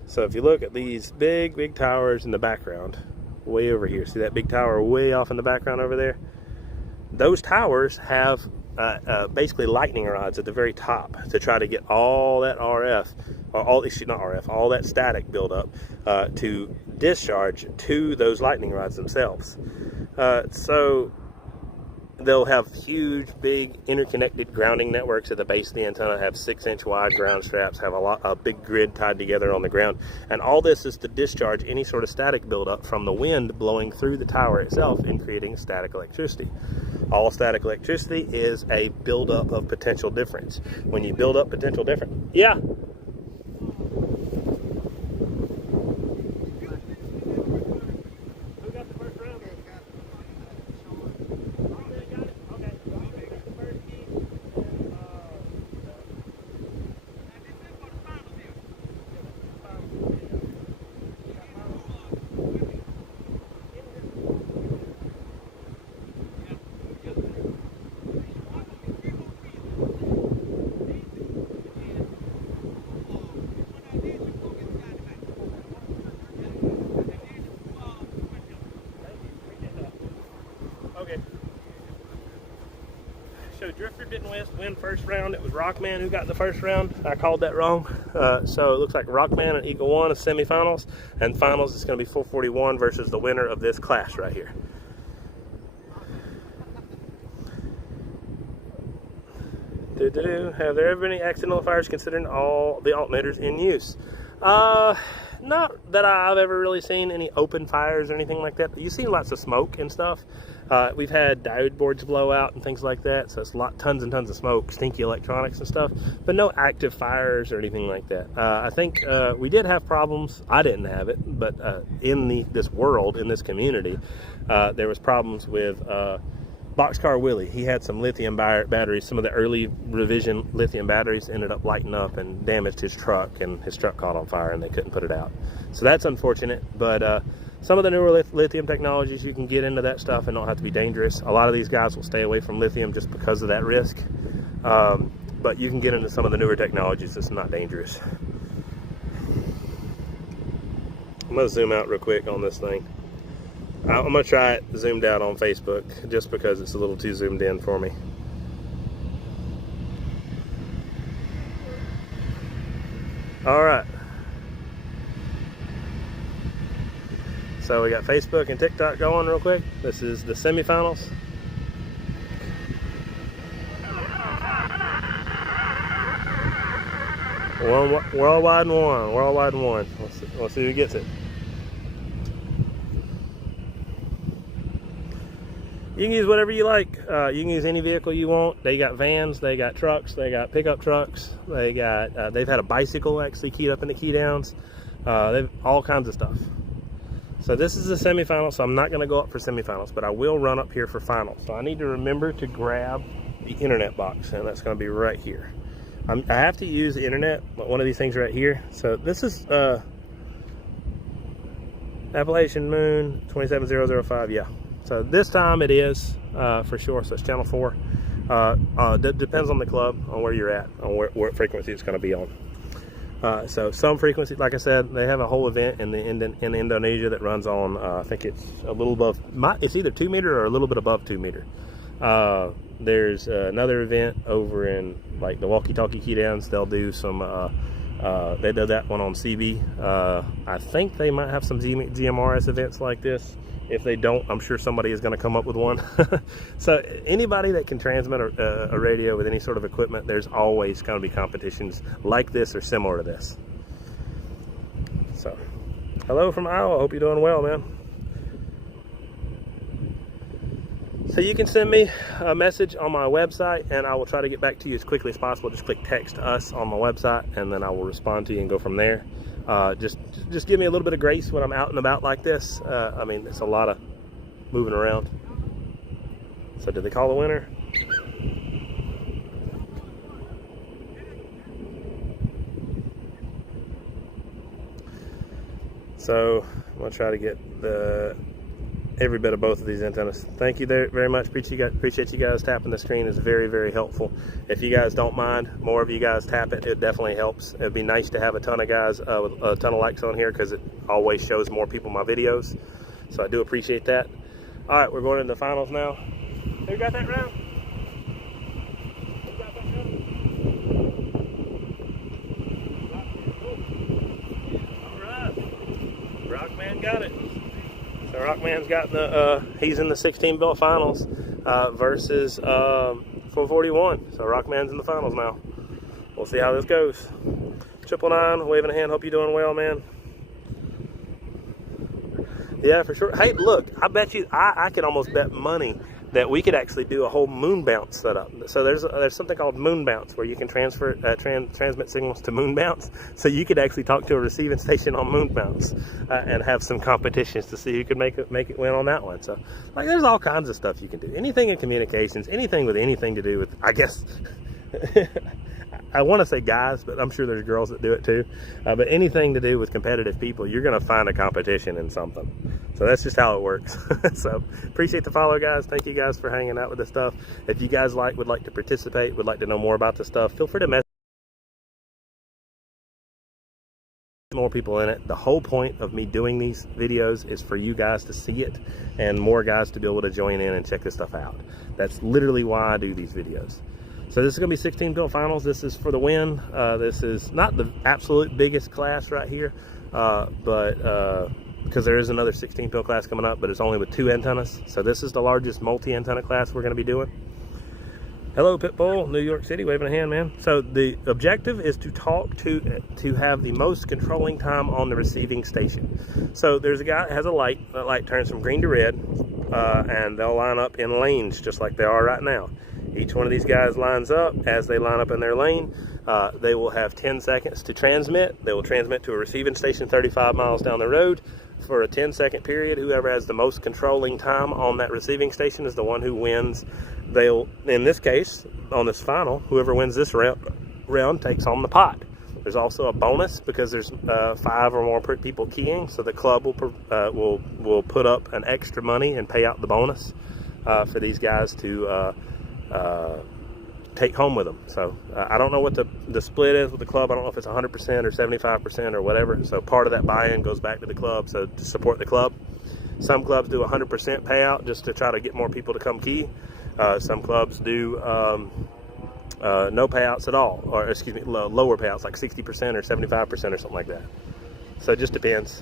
So if you look at these big towers in the background, way over here, see that big tower way off in the background over there? Those towers have basically lightning rods at the very top to try to get all that RF, or all that static buildup to discharge to those lightning rods themselves. So they'll have huge, big interconnected grounding networks at the base of the antenna, have 6-inch wide ground straps, have a big grid tied together on the ground. And all this is to discharge any sort of static buildup from the wind blowing through the tower itself and creating static electricity. All static electricity is a buildup of potential difference. When you build up potential difference, yeah. didn't win first round. It was Rockman who got the first round. I called that wrong. So it looks like Rockman and Eagle 1 is semifinals, and finals is going to be 441 versus the winner of this class right here. Have there ever been any accidental fires considering all the alternators in use? Not that I've ever really seen any open fires or anything like that. You've seen lots of smoke and stuff. We've had diode boards blow out and things like that, so it's tons and tons of smoke, stinky electronics and stuff, but no active fires or anything like that. I think we did have problems. I didn't have it, but in this world, in this community, there was problems with Boxcar Willie. He had some lithium batteries. Some of the early revision lithium batteries ended up lighting up and damaged his truck, and his truck caught on fire and they couldn't put it out. So that's unfortunate, but some of the newer lithium technologies, you can get into that stuff and don't have to be dangerous. A lot of these guys will stay away from lithium just because of that risk, but you can get into some of the newer technologies that's not dangerous. I'm going to zoom out real quick on this thing. I'm going to try it zoomed out on Facebook just because it's a little too zoomed in for me. All right. So we got Facebook and TikTok going real quick. This is the semifinals. Worldwide one. Let's see who gets it. You can use whatever you like. You can use any vehicle you want. They got vans, they got trucks, they got pickup trucks. They've had a bicycle actually keyed up in the Keydowns. They've all kinds of stuff. So this is the semifinal, so I'm not going to go up for semifinals, but I will run up here for finals. So I need to remember to grab the internet box, and that's going to be right here. I have to use the internet, one of these things right here. So this is Appalachian Moon 27005, yeah. So this time it is for sure, so it's channel 4. Depends on the club, on where you're at, on what frequency it's going to be on. So some frequency, like I said, they have a whole event in Indonesia that runs on, I think it's a little above, it's either 2 meter or a little bit above 2 meter. There's another event over in like the walkie-talkie Keydowns. They'll do some, they did that one on CB. I think they might have some GMRS events like this. If they don't, I'm sure somebody is going to come up with one. So anybody that can transmit a radio with any sort of equipment, there's always going to be competitions like this or similar to this. So, hello from Iowa. Hope you're doing well, man. So you can send me a message on my website, and I will try to get back to you as quickly as possible. Just click text us on my website, and then I will respond to you and go from there. Just give me a little bit of grace when I'm out and about like this. I mean, it's a lot of moving around. So did they call the winner? So I'm gonna try to get every bit of both of these antennas. Thank you very much. Appreciate you guys tapping the screen. It's very, very helpful. If you guys don't mind, more of you guys tap it. It definitely helps. It'd be nice to have a ton of guys with a ton of likes on here because it always shows more people my videos. So I do appreciate that. All right, we're going into the finals now. Who got that round? Who got that round? All right. Rockman got it. So Rockman's got he's in the 16-belt finals versus 441. So Rockman's in the finals now. We'll see how this goes. 999, waving a hand. Hope you're doing well, man. Yeah, for sure. Hey, look, I bet you, I could almost bet money that we could actually do a whole moon bounce setup. So there's something called moon bounce where you can transfer transmit signals to moon bounce. So you could actually talk to a receiving station on moon bounce and have some competitions to see who could make it win on that one. So like, there's all kinds of stuff you can do. Anything in communications, anything with anything to do with, I guess. I want to say guys, but I'm sure there's girls that do it too. But anything to do with competitive people, you're going to find a competition in something. So that's just how it works. So appreciate the follow, guys. Thank you guys for hanging out with this stuff. If you guys would like to participate, would like to know more about this stuff, feel free to message more people in it. The whole point of me doing these videos is for you guys to see it and more guys to be able to join in and check this stuff out. That's literally why I do these videos. So this is going to be 16 field finals. This is for the win. This is not the absolute biggest class right here, but because there is another 16 field class coming up, but it's only with 2 antennas. So this is the largest multi-antenna class we're going to be doing. Hello, Pitbull, New York City, waving a hand, man. So the objective is to talk to have the most controlling time on the receiving station. So there's a guy that has a light. That light turns from green to red, and they'll line up in lanes just like they are right now. Each one of these guys lines up. As they line up in their lane, they will have 10 seconds to transmit. They will transmit to a receiving station 35 miles down the road for a 10-second period. Whoever has the most controlling time on that receiving station is the one who wins. They'll, in this case, on this final, whoever wins this round takes home the pot. There's also a bonus because there's 5 or more people keying, so the club will put up an extra money and pay out the bonus for these guys to take home with them. So I don't know what the split is with the club. I don't know if it's 100% or 75% or whatever. So part of that buy-in goes back to the club, so to support the club. Some clubs do 100% payout just to try to get more people to come key. Some clubs do no payouts at all, or excuse me, lower payouts like 60% or 75% or something like that. So it just depends.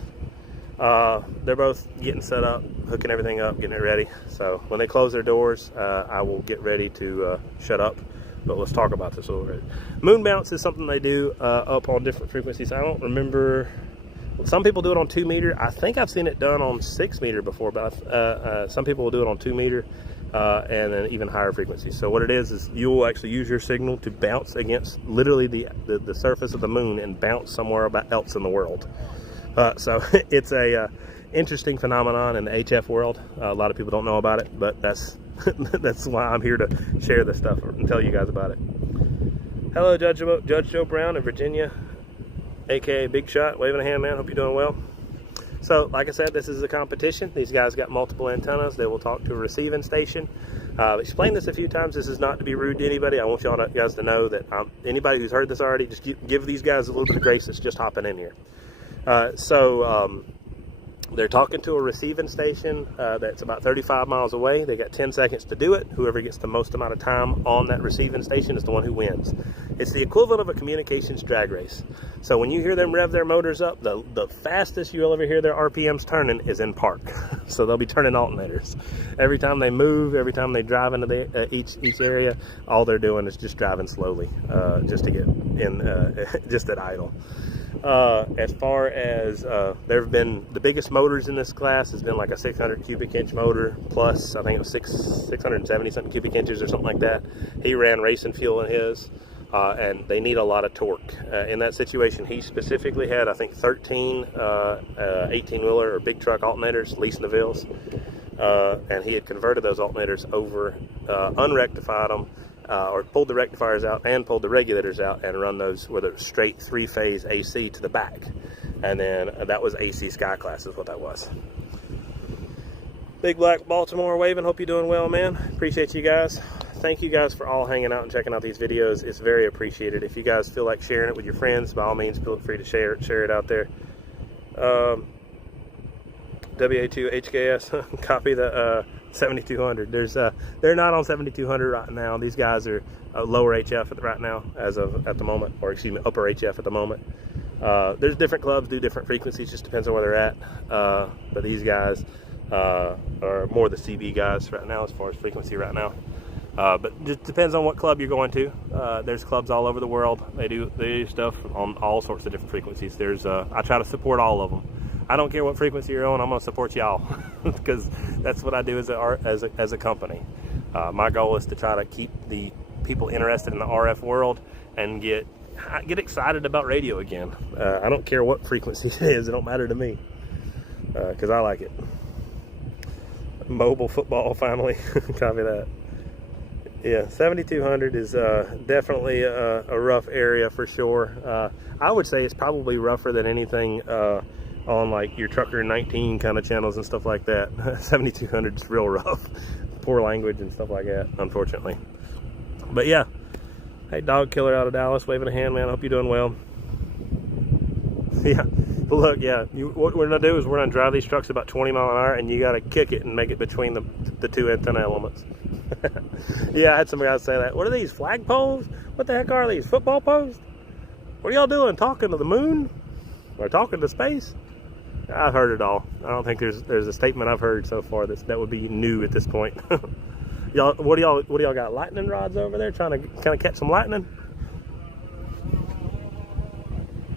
They're both getting set up, hooking everything up, getting it ready. So when they close their doors, I will get ready to shut up. But let's talk about this a little bit. Moon bounce is something they do up on different frequencies. I don't remember. Some people do it on 2 meter. I think I've seen it done on 6 meter before, but some people will do it on 2 meter and then even higher frequencies. So what it is you will actually use your signal to bounce against literally the surface of the moon and bounce somewhere else in the world. So it's a interesting phenomenon in the HF world. A lot of people don't know about it, but that's that's why I'm here to share this stuff and tell you guys about it. Hello, Judge Joe Brown in Virginia, aka Big Shot, waving a hand, man. Hope you're doing well. So like I said, this is a competition. These guys got multiple antennas. They will talk to a receiving station. I've explained this a few times. This is not to be rude to anybody. I want y'all guys to know that anybody who's heard this already, just give these guys a little bit of grace that's just hopping in here. They're talking to a receiving station that's about 35 miles away. They got 10 seconds to do it. Whoever gets the most amount of time on that receiving station is the one who wins. It's the equivalent of a communications drag race. So when you hear them rev their motors up, the fastest you'll ever hear their RPMs turning is in park. So they'll be turning alternators. Every time they move, every time they drive into each area, all they're doing is just driving slowly just to get in, just at idle. As far as there have been, the biggest motors in this class has been like a 600 cubic inch motor plus, I think it was 670 something cubic inches or something like that. He ran racing fuel in his, and they need a lot of torque. In that situation, he specifically had, I think, 13 18-wheeler or big truck alternators, Lee Neville's, and he had converted those alternators over, unrectified them, or pulled the rectifiers out and pulled the regulators out and run those with a straight 3-phase AC to the back. And then that was AC Sky Class is what that was. Big Black Baltimore waving. Hope you're doing well, man. Appreciate you guys. Thank you guys for all hanging out and checking out these videos. It's very appreciated. If you guys feel like sharing it with your friends, by all means, feel free to share it out there. WA2HKS, copy the 7200. They're not on 7200 right now. These guys are lower HF right now at the moment, or excuse me, upper HF at the moment. There's different clubs do different frequencies, just depends on where they're at. But these guys are more the CB guys right now as far as frequency right now. But just depends on what club you're going to. There's clubs all over the world. They do stuff on all sorts of different frequencies. I try to support all of them. I don't care what frequency you're on. I'm going to support y'all because that's what I do as a company. My goal is to try to keep the people interested in the RF world and get excited about radio again. I don't care what frequency it is. It don't matter to me because I like it. Mobile football finally. Copy that. Yeah, 7200 is definitely a rough area for sure. I would say it's probably rougher than anything on like your Trucker 19 kind of channels and stuff like that. 7200 is real rough. Poor language and stuff like that, unfortunately. But yeah, hey, Dog Killer out of Dallas, waving a hand, man. I hope you're doing well. Yeah, but look, yeah, what we're gonna do is we're gonna drive these trucks about 20 miles an hour, and you gotta kick it and make it between the two antenna elements. Yeah, I had some guys say that. What are these, flag poles? What the heck are these, football posts? What are y'all doing, talking to the moon? Or talking to space? I've heard it all. I don't think there's a statement I've heard so far that would be new at this point. Y'all, what do y'all got? Lightning rods over there trying to kind of catch some lightning?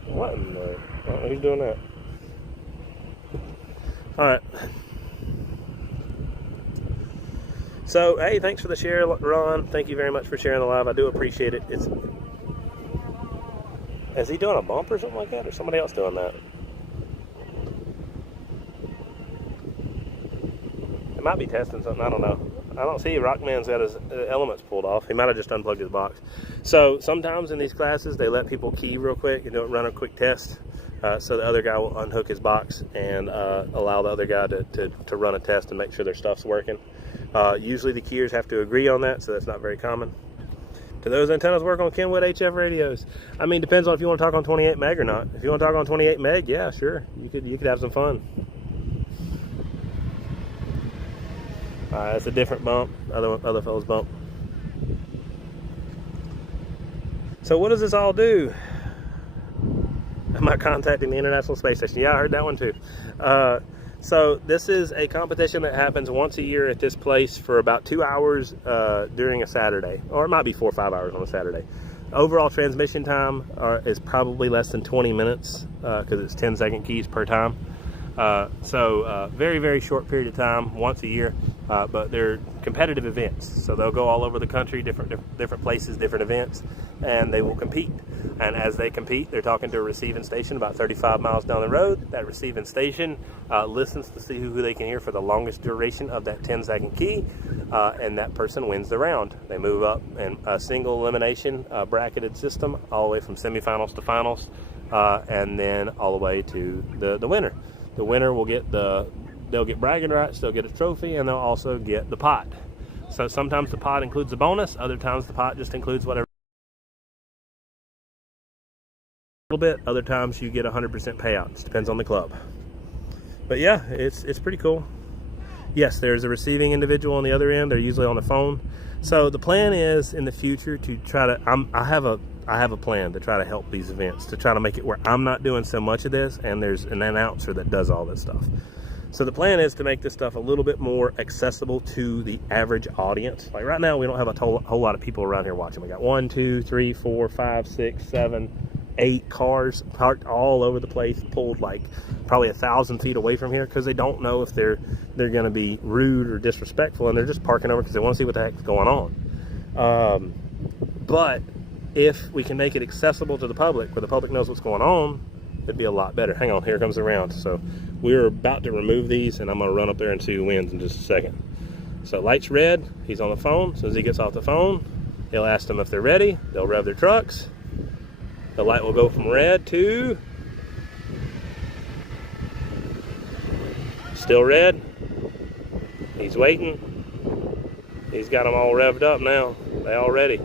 What in the? Oh, who's doing that? All right. So, hey, thanks for the share, Ron. Thank you very much for sharing the live. I do appreciate it. Is he doing a bump or something like that, or somebody else doing that? It might be testing something. I don't know. I don't see Rockman's got his elements pulled off. He might have just unplugged his box. So sometimes in these classes, they let people key real quick and run a quick test. So the other guy will unhook his box and allow the other guy to run a test and make sure their stuff's working. Usually the keyers have to agree on that, so that's not very common. Do those antennas work on Kenwood HF radios? I mean, depends on if you want to talk on 28 meg or not. If you want to talk on 28 meg, yeah, sure. You could have some fun. It's a different bump, other fellows bump. So what does this all do? Am I contacting the International Space Station? Yeah, I heard that one too. So this is a competition that happens once a year at this place for about 2 hours during a Saturday, or it might be 4 or 5 hours on a Saturday. Overall transmission time is probably less than 20 minutes because it's 10-second keys per time. Very, very short period of time, once a year, but they're competitive events. So they'll go all over the country, different places, different events, and they will compete. And as they compete, they're talking to a receiving station about 35 miles down the road. That receiving station listens to see who they can hear for the longest duration of that 10-second key, and that person wins the round. They move up in a single elimination bracketed system, all the way from semifinals to finals, and then all the way to the winner. The winner will they'll get bragging rights, they'll get a trophy, and they'll also get the pot. So sometimes the pot includes a bonus, other times the pot just includes whatever. A little bit, other times you get 100% payouts, depends on the club. But yeah, it's pretty cool. Yes, there's a receiving individual on the other end. They're usually on the phone. So the plan is in the future to try to, I have a plan to try to help these events, to try to make it where I'm not doing so much of this and there's an announcer that does all this stuff. So the plan is to make this stuff a little bit more accessible to the average audience. Like right now, we don't have a whole lot of people around here watching. We got 1, 2, 3, 4, 5, 6, 7, 8 cars parked all over the place, pulled like probably 1,000 feet away from here because they don't know if they're going to be rude or disrespectful, and they're just parking over because they want to see what the heck's going on. But if we can make it accessible to the public, where the public knows what's going on, it'd be a lot better. Hang on, here comes the round. So we're about to remove these, and I'm going to run up there and see who wins in just a second. So light's red, he's on the phone. As soon as he gets off the phone, he'll ask them if they're ready. They'll rev their trucks. The light will go from red to still red. He's waiting. He's got them all revved up now. They all ready.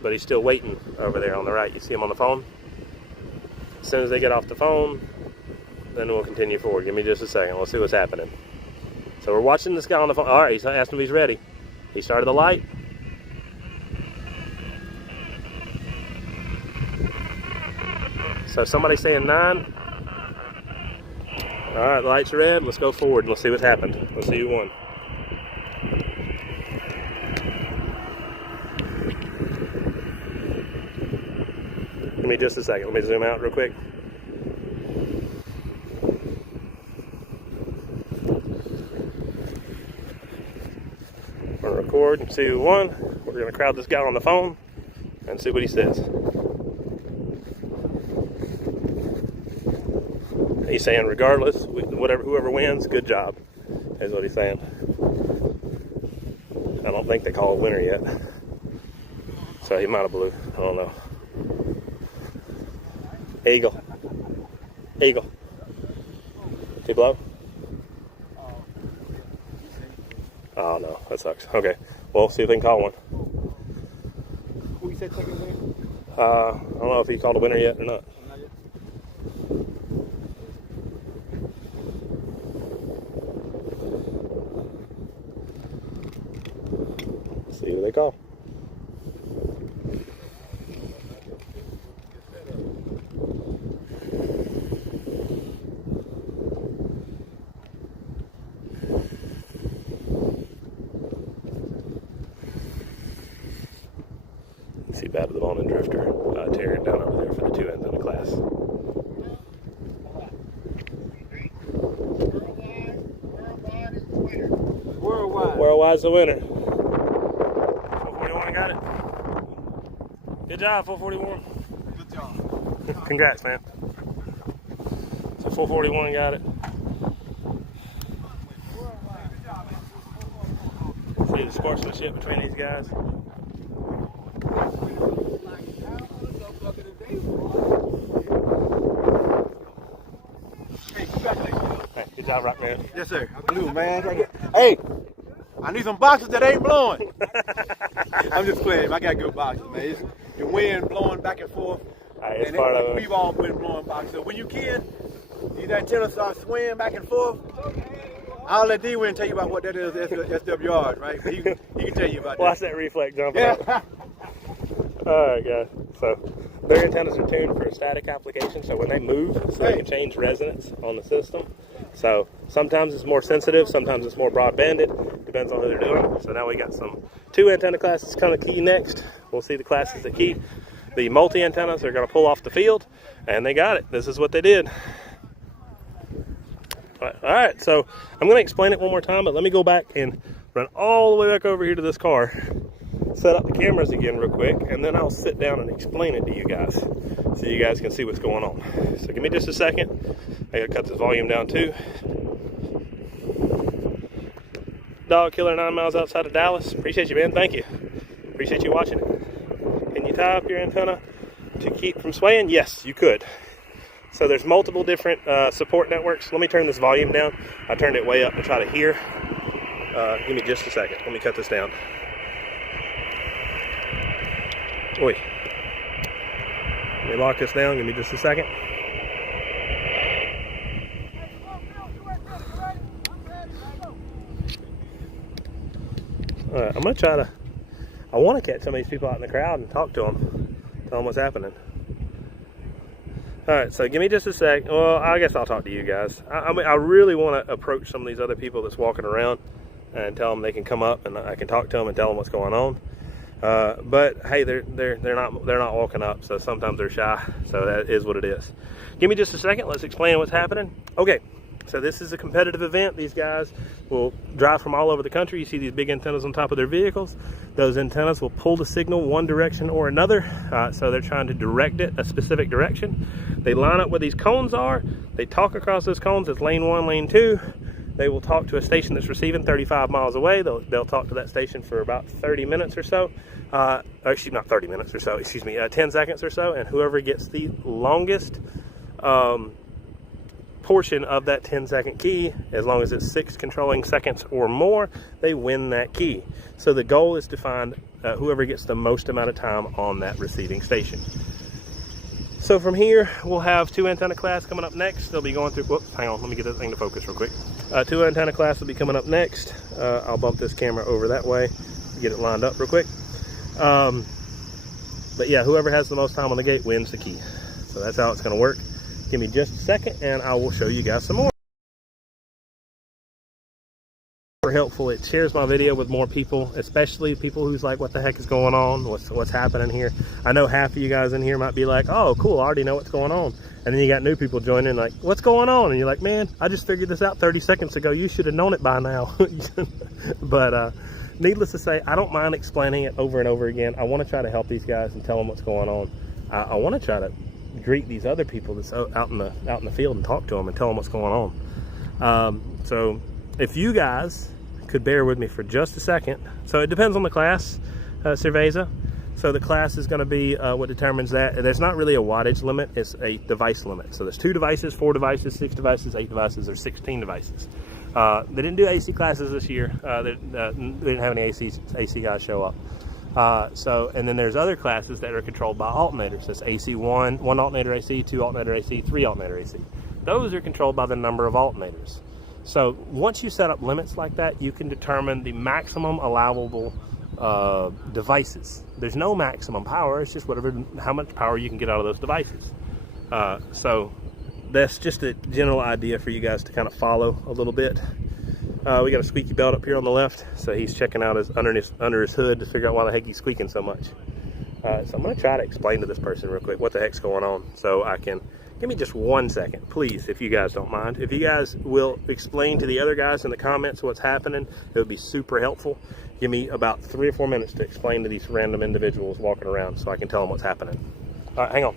But he's still waiting over there on the right. You see him on the phone? As soon as they get off the phone, then we'll continue forward. Give me just a second. We'll see what's happening. So we're watching this guy on the phone. All right, he's asked him if he's ready. He started the light. So somebody's saying 9. All right, the lights are red. Let's go forward and let's see what's happened. Let's see who won. Give me just a second. Let me zoom out real quick. I'm going to record and see who won. We're going to crowd this guy on the phone and see what he says. He's saying regardless, whoever wins, good job, is what he's saying. I don't think they call a winner yet. So he might have blew. I don't know. Eagle. Eagle. Did he blow? Oh no, that sucks. Okay. Well, see if they can call one. Who you said taking win? I don't know if he called a winner yet or not. See who they call. You see Bad of the Bone and Drifter tearing down over there for the 2 antenna class. Worldwide's the winner. 441 got it. Good job, 441. Good job. Congrats, man. So 441 got it. See the sportsmanship between these guys. Hey, good job, Rock Man. Yes, sir. Blue, man. Hey, I need some boxes that ain't blowing. I'm just playing. I got good boxes, man. It's the wind blowing back and forth. It's part of it. We've all been blowing boxes. So when you can, these antennas start swaying back and forth. I'll let D-Win tell you about what that is, SWRs, right? He can tell you about that. Watch that reflex jump out. All right, guys. So their antennas are tuned for a static application, so when they move, so they can change resonance on the system. So sometimes it's more sensitive, sometimes it's more broadbanded, depends on who they're doing. So now we got some 2 antenna classes coming to Key next. We'll see the classes that Key. The multi antennas are going to pull off the field, and they got it. This is what they did. All right, so I'm going to explain it one more time, but let me go back and run all the way back over here to this car, set up the cameras again real quick, and then I'll sit down and explain it to you guys so you guys can see what's going on. So give me just a second. I got to cut this volume down too. Dog Killer 9 miles outside of Dallas. Appreciate you, man. Thank you. Appreciate you watching it. Can you tie up your antenna to keep from swaying? Yes, you could. So there's multiple different support networks. Let me turn this volume down. I turned it way up to try to hear. Give me just a second. Let me cut this down. Oi. Let me lock this down. Give me just a second. All right, I'm going to try to, I want to catch some of these people out in the crowd and talk to them. Tell them what's happening. All right, so give me just a sec. Well, I guess I'll talk to you guys. I mean, I really want to approach some of these other people that's walking around and tell them they can come up and I can talk to them and tell them what's going on. But hey, they're not walking up, so sometimes they're shy. So that is what it is. Give me just a second. Let's explain what's happening. Okay, so this is a competitive event. These guys will drive from all over the country. You see these big antennas on top of their vehicles. Those antennas will pull the signal one direction or another. So they're trying to direct it a specific direction. They line up where these cones are. They talk across those cones. It's lane 1, lane 2. They will talk to a station that's receiving 35 miles away. They'll talk to that station for about 30 minutes or so. Excuse me, not 30 minutes or so, excuse me, 10 seconds or so. And whoever gets the longest portion of that 10-second key, as long as it's 6 controlling seconds or more, they win that key. So the goal is to find whoever gets the most amount of time on that receiving station. So from here, we'll have 2 antenna class coming up next. They'll be going through, whoops, hang on, let me get this thing to focus real quick. 2 antenna class will be coming up next. I'll bump this camera over that way, get it lined up real quick. But yeah, whoever has the most time on the gate wins the key. So that's how it's gonna work. Give me just a second and I will show you guys some more. Helpful, it shares my video with more people, especially people who's like, what the heck is going on, what's happening here. I know half of you guys in here might be like, oh cool, I already know what's going on, and then you got new people joining like, what's going on? And you're like, man, I just figured this out 30 seconds ago, you should have known it by now. But needless to say, I don't mind explaining it over and over again. I want to try to help these guys and tell them what's going on. I want to try to greet these other people that's out in the field and talk to them and tell them what's going on. So if you guys could bear with me for just a second. So it depends on the class, Cerveza. So the class is going to be what determines that. There's not really a wattage limit, it's a device limit. So there's 2 devices, 4 devices, 6 devices, 8 devices, or 16 devices. They didn't do AC classes this year. They didn't have any AC guys show up. And then there's other classes that are controlled by alternators. That's AC 1 alternator AC, 2 alternator AC, 3 alternator AC. Those are controlled by the number of alternators. So once you set up limits like that, you can determine the maximum allowable devices. There's no maximum power. It's just how much power you can get out of those devices. So that's just a general idea for you guys to kind of follow a little bit. We got a squeaky belt up here on the left, so he's checking out under his hood to figure out why the heck he's squeaking so much. So I'm going to try to explain to this person real quick what the heck's going on, so I can. Give me just 1 second, please, if you guys don't mind. If you guys will explain to the other guys in the comments what's happening, it would be super helpful. Give me about 3 or 4 minutes to explain to these random individuals walking around so I can tell them what's happening. All right, hang on.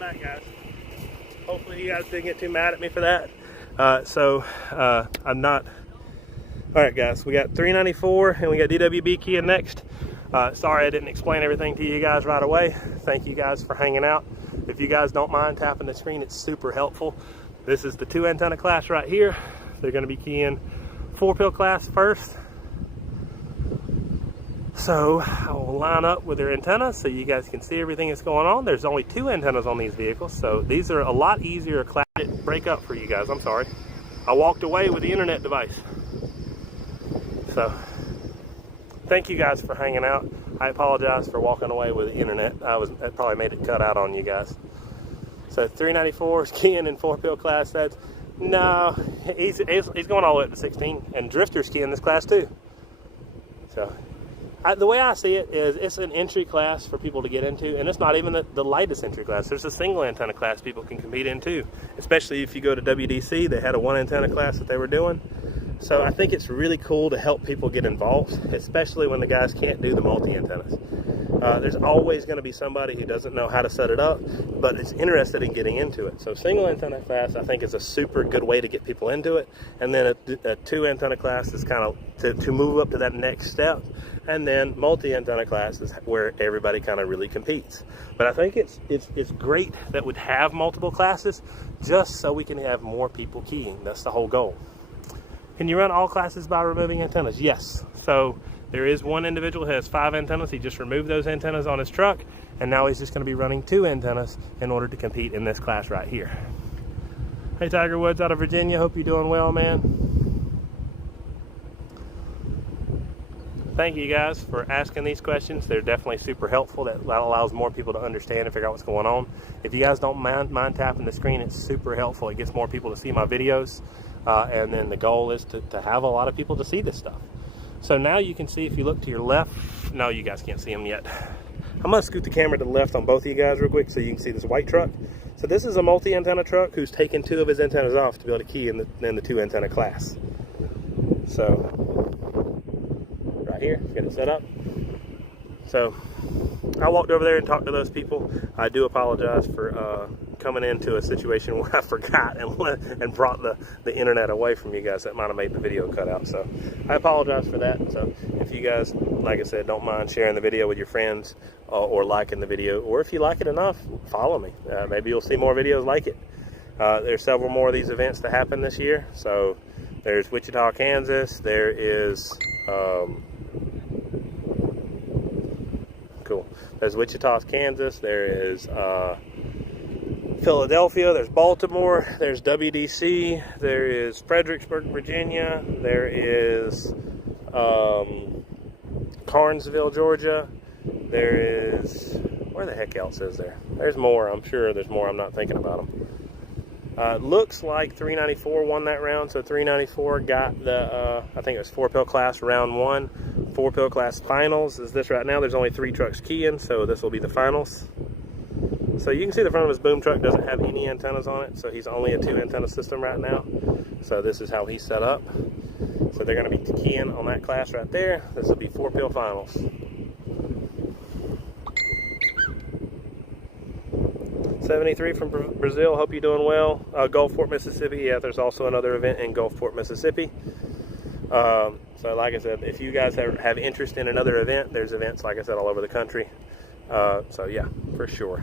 Back, guys. Hopefully you guys didn't get too mad at me for that. I'm not. All right, guys, we got 394 and we got DWB keying next. Sorry I didn't explain everything to you guys right away. Thank you guys for hanging out. If you guys don't mind tapping the screen, it's super helpful. This is the 2 antenna class right here. They're going to be keying 4-pill class first. So I will line up with their antennas so you guys can see everything that's going on. There's only 2 antennas on these vehicles, so these are a lot easier to break up for you guys. I'm sorry. I walked away with the internet device. So thank you guys for hanging out. I apologize for walking away with the internet. That probably made it cut out on you guys. So 394 is keying in 4-pill class. No, he's going all the way up to 16, and Drifter's keying this class too. So the way I see it is it's an entry class for people to get into, and it's not even the lightest entry class. There's a single antenna class people can compete in too, especially if you go to WDC. They had a 1 antenna class that they were doing. So I think it's really cool to help people get involved, especially when the guys can't do the multi-antennas. There's always going to be somebody who doesn't know how to set it up, but is interested in getting into it. So single antenna class, I think, is a super good way to get people into it. And then a 2 antenna class is kind of to move up to that next step. And then multi-antenna class is where everybody kind of really competes. But I think it's great that we'd have multiple classes just so we can have more people keying. That's the whole goal. Can you run all classes by removing antennas? Yes. So there is one individual who has 5 antennas. He just removed those antennas on his truck, and now he's just going to be running 2 antennas in order to compete in this class right here. Hey, Tiger Woods out of Virginia. Hope you're doing well, man. Thank you guys for asking these questions. They're definitely super helpful. That allows more people to understand and figure out what's going on. If you guys don't mind tapping the screen, it's super helpful. It gets more people to see my videos. And then the goal is to have a lot of people to see this stuff. So now you can see, if you look to your left, no, you guys can't see them yet. I'm gonna scoot the camera to the left on both of you guys real quick so you can see this white truck. So this is a multi-antenna truck who's taken 2 of his antennas off to be able to key in the 2-antenna class. So right here, get it set up. So I walked over there and talked to those people. I do apologize for coming into a situation where I forgot and brought the internet away from you guys. That might have made the video cut out. So I apologize for that. So if you guys, like I said, don't mind sharing the video with your friends or liking the video, or if you like it enough, follow me. Maybe you'll see more videos like it. There's several more of these events to happen this year. So there's Wichita, Kansas. There is cool. There's Wichita, Kansas. There is Philadelphia. There's Baltimore. There's WDC. There is Fredericksburg, Virginia. There is Carnesville, Georgia. There is, where the heck else is there? There's more. I'm sure there's more. I'm not thinking about them. Looks like 394 won that round. So 394 got the, I think it was 4-pill class round 1. 4-pill class finals is this right now. There's only 3 trucks keying, so this will be the finals. So you can see the front of his boom truck doesn't have any antennas on it, so he's only a 2-antenna system right now. So this is how he's set up. So they're going to be keying on that class right there. This will be 4-pill finals. 73 from Brazil, hope you're doing well. Gulfport, Mississippi, yeah, there's also another event in Gulfport, Mississippi. So like I said, if you guys have interest in another event, there's events, like I said, all over the country. So yeah, for sure.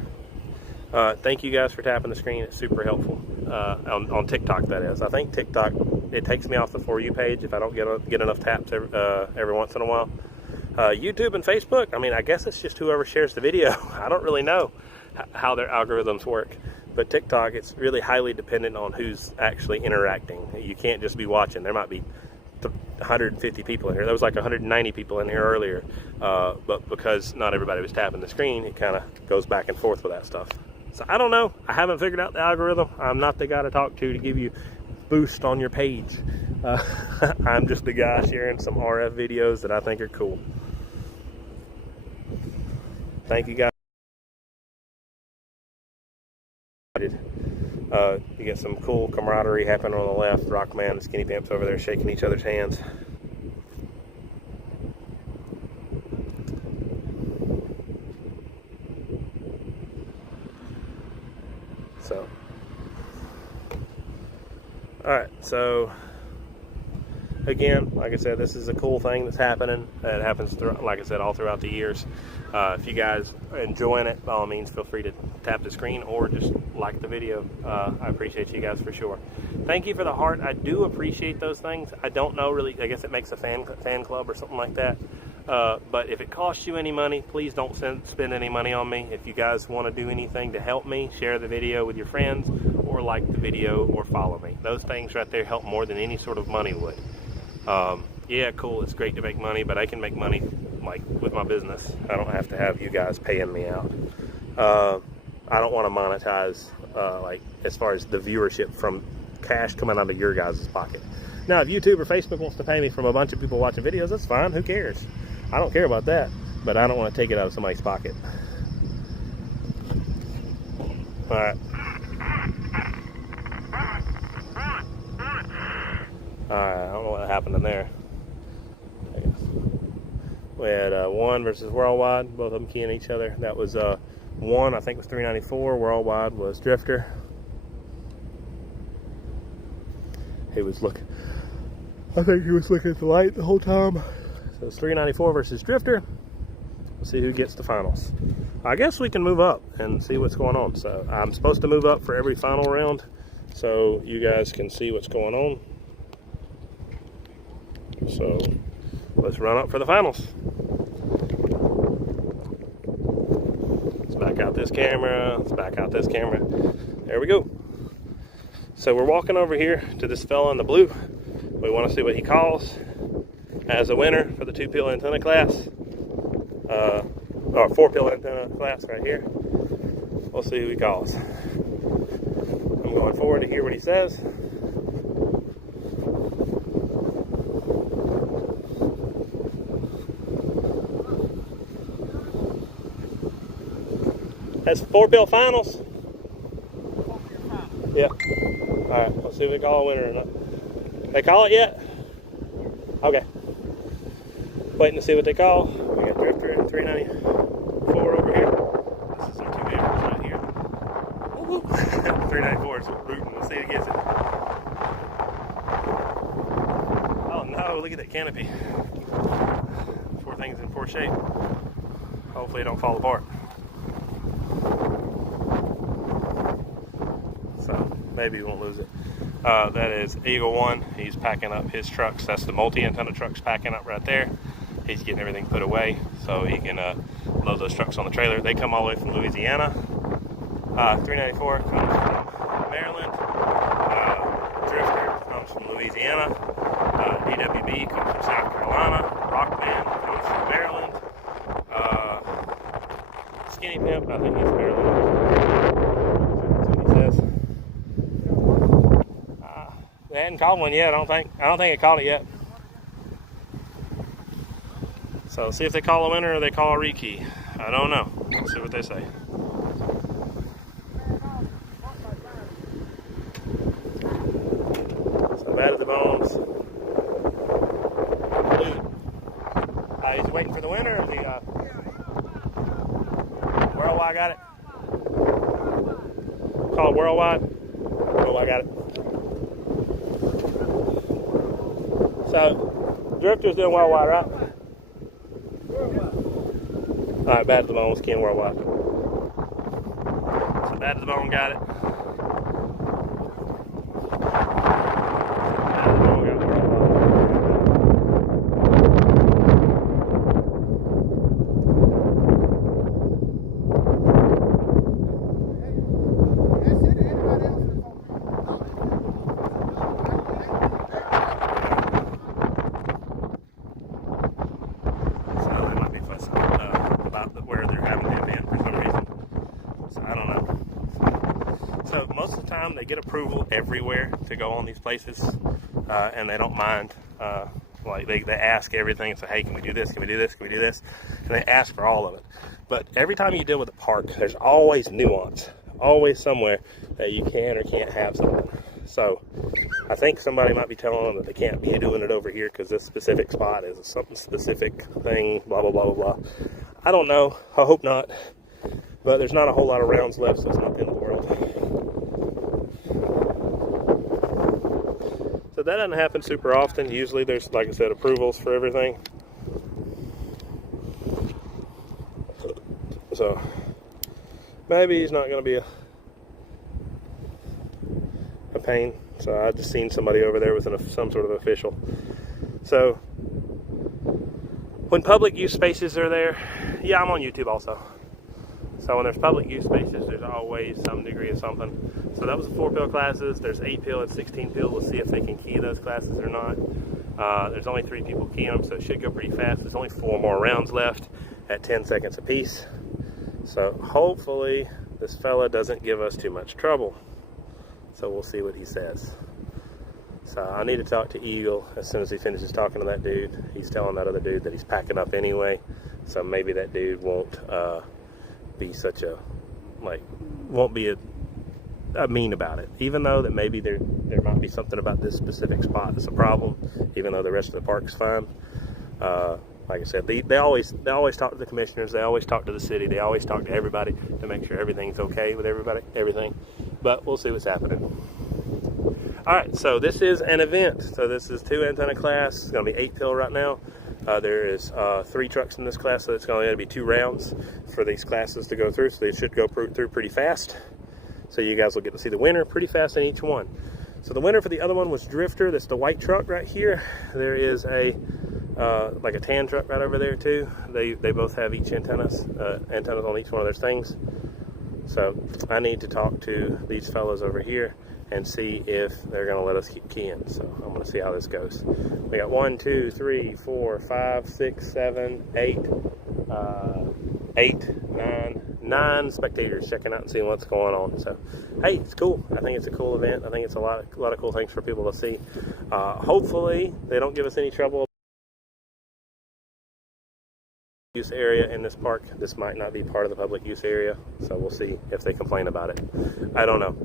Thank you guys for tapping the screen. It's super helpful. On TikTok, that is. I think TikTok, it takes me off the For You page if I don't get enough taps every once in a while. YouTube and Facebook, I mean, I guess it's just whoever shares the video. I don't really know how their algorithms work. But TikTok, it's really highly dependent on who's actually interacting. You can't just be watching. There might be 150 people in here. There was like 190 people in here earlier. But because not everybody was tapping the screen, it kind of goes back and forth with that stuff. So I don't know. I haven't figured out the algorithm. I'm not the guy to talk to give you boost on your page. I'm just the guy sharing some RF videos that I think are cool. Thank you guys. You get some cool camaraderie happening on the left. Rockman and Skinny Pimps over there shaking each other's hands. So, alright, so again, like I said, this is a cool thing that's happening. It happens, like I said, all throughout the years. If you guys are enjoying it, by all means, feel free to tap the screen or just like the video. I appreciate you guys for sure. Thank you for the heart. I do appreciate those things. I don't know really, I guess it makes a fan club or something like that. But if it costs you any money, please don't spend any money on me. If you guys want to do anything to help me, share the video with your friends or like the video or follow me. Those things right there help more than any sort of money would. Yeah, cool, it's great to make money, but I can make money like with my business. I don't have to have you guys paying me out. I don't want to monetize like as far as the viewership from cash coming out of your guys' pocket. Now, if YouTube or Facebook wants to pay me from a bunch of people watching videos, that's fine, who cares? I don't care about that, but I don't want to take it out of somebody's pocket. All right. Alright, I don't know what happened in there. We had One versus Worldwide, both of them keying each other. That was One, I think was 394. Worldwide was Drifter. He was looking, I think he was looking at the light the whole time. So it's 394 versus Drifter. We'll see who gets the finals. I guess we can move up and see what's going on. So I'm supposed to move up for every final round so you guys can see what's going on. So let's run up for the finals. Let's back out this camera. Let's back out this camera. There we go. So we're walking over here to this fella in the blue. We want to see what he calls as a winner for the 2-pill antenna class, or 4-pill antenna class right here. We'll see who he calls. I'm going forward to hear what he says. That's 4-pill finals. Yeah. All right. Let's see if they call a winner or not. They call it yet? Okay. Waiting to see what they call. We got Drifter at 394 over here. This is our 2 favorites right here. Woo -woo. 394 is rooting. Let's see who gets it. Oh no! Look at that canopy. Poor thing's in poor shape. Hopefully it don't fall apart. So maybe we won't lose it. That is Eagle 1. He's packing up his trucks. That's the multi-antenna trucks packing up right there. He's getting everything put away so he can load those trucks on the trailer. They come all the way from Louisiana. 394 comes from Maryland. Drifter comes from Louisiana. DWB comes from South Carolina. Rockman comes from Maryland. Skinny Pimp, I think he's Maryland. They hadn't called one yet, I don't think it called it yet. So see if they call a winner or they call a rekey. I don't know. Let's see what they say. So bad at the bones. He's waiting for the winner. Is he, Worldwide got it? Call it Worldwide? Worldwide got it. So, Drifter's doing Worldwide, right? Alright, Bad at the Bone was Ken Worldwide. So, Bad at the Bone got it. Bad at the Bone got Worldwide. They get approval everywhere to go on these places, and they don't mind. Like they ask everything and say, hey, can we do this? Can we do this? Can we do this? And they ask for all of it. But every time you deal with a park, there's always nuance, always somewhere that you can or can't have something. So I think somebody might be telling them that they can't be doing it over here because this specific spot is something specific thing, blah, blah, blah, blah, blah. I don't know. I hope not. But there's not a whole lot of rounds left, so it's not the end of the world. So that doesn't happen super often. Usually there's, like I said, approvals for everything. So maybe he's not going to be a pain. So I just seen somebody over there with some sort of official. So when public use spaces are there, yeah, I'm on YouTube also. So when there's public use spaces, there's always some degree of something. So that was the 4-pill classes. There's 8-pill and 16-pill. We'll see if they can key those classes or not. There's only 3 people keying them, so it should go pretty fast. There's only 4 more rounds left at 10 seconds apiece. So hopefully this fella doesn't give us too much trouble. So we'll see what he says. So I need to talk to Eagle as soon as he finishes talking to that dude. He's telling that other dude that he's packing up anyway. So maybe that dude won't be such a, won't be a mean about it, even though that maybe there might be something about this specific spot that's a problem, even though the rest of the park's fine. Like I said, they always talk to the commissioners, they always talk to the city, they always talk to everybody to make sure everything's okay with everything. But we'll see what's happening. All right, so this is an event. So this is 2 antenna class. It's going to be 8-pill right now. There is 3 trucks in this class, so it's going to be 2 rounds for these classes to go through. So they should go through pretty fast. So you guys will get to see the winner pretty fast in each one. So the winner for the other one was Drifter. That's the white truck right here. There is a like a tan truck right over there too. They both have each antennas on each one of those things. So I need to talk to these fellows over here and see if they're going to let us key in. So I'm going to see how this goes. We got 1, 2, 3, 4, 5, 6, 7, 8, 9 spectators checking out and seeing what's going on. So, hey, it's cool. I think it's a cool event. I think it's a lot of cool things for people to see. Hopefully, they don't give us any trouble. Use area in this park. This might not be part of the public use area, so we'll see if they complain about it. I don't know.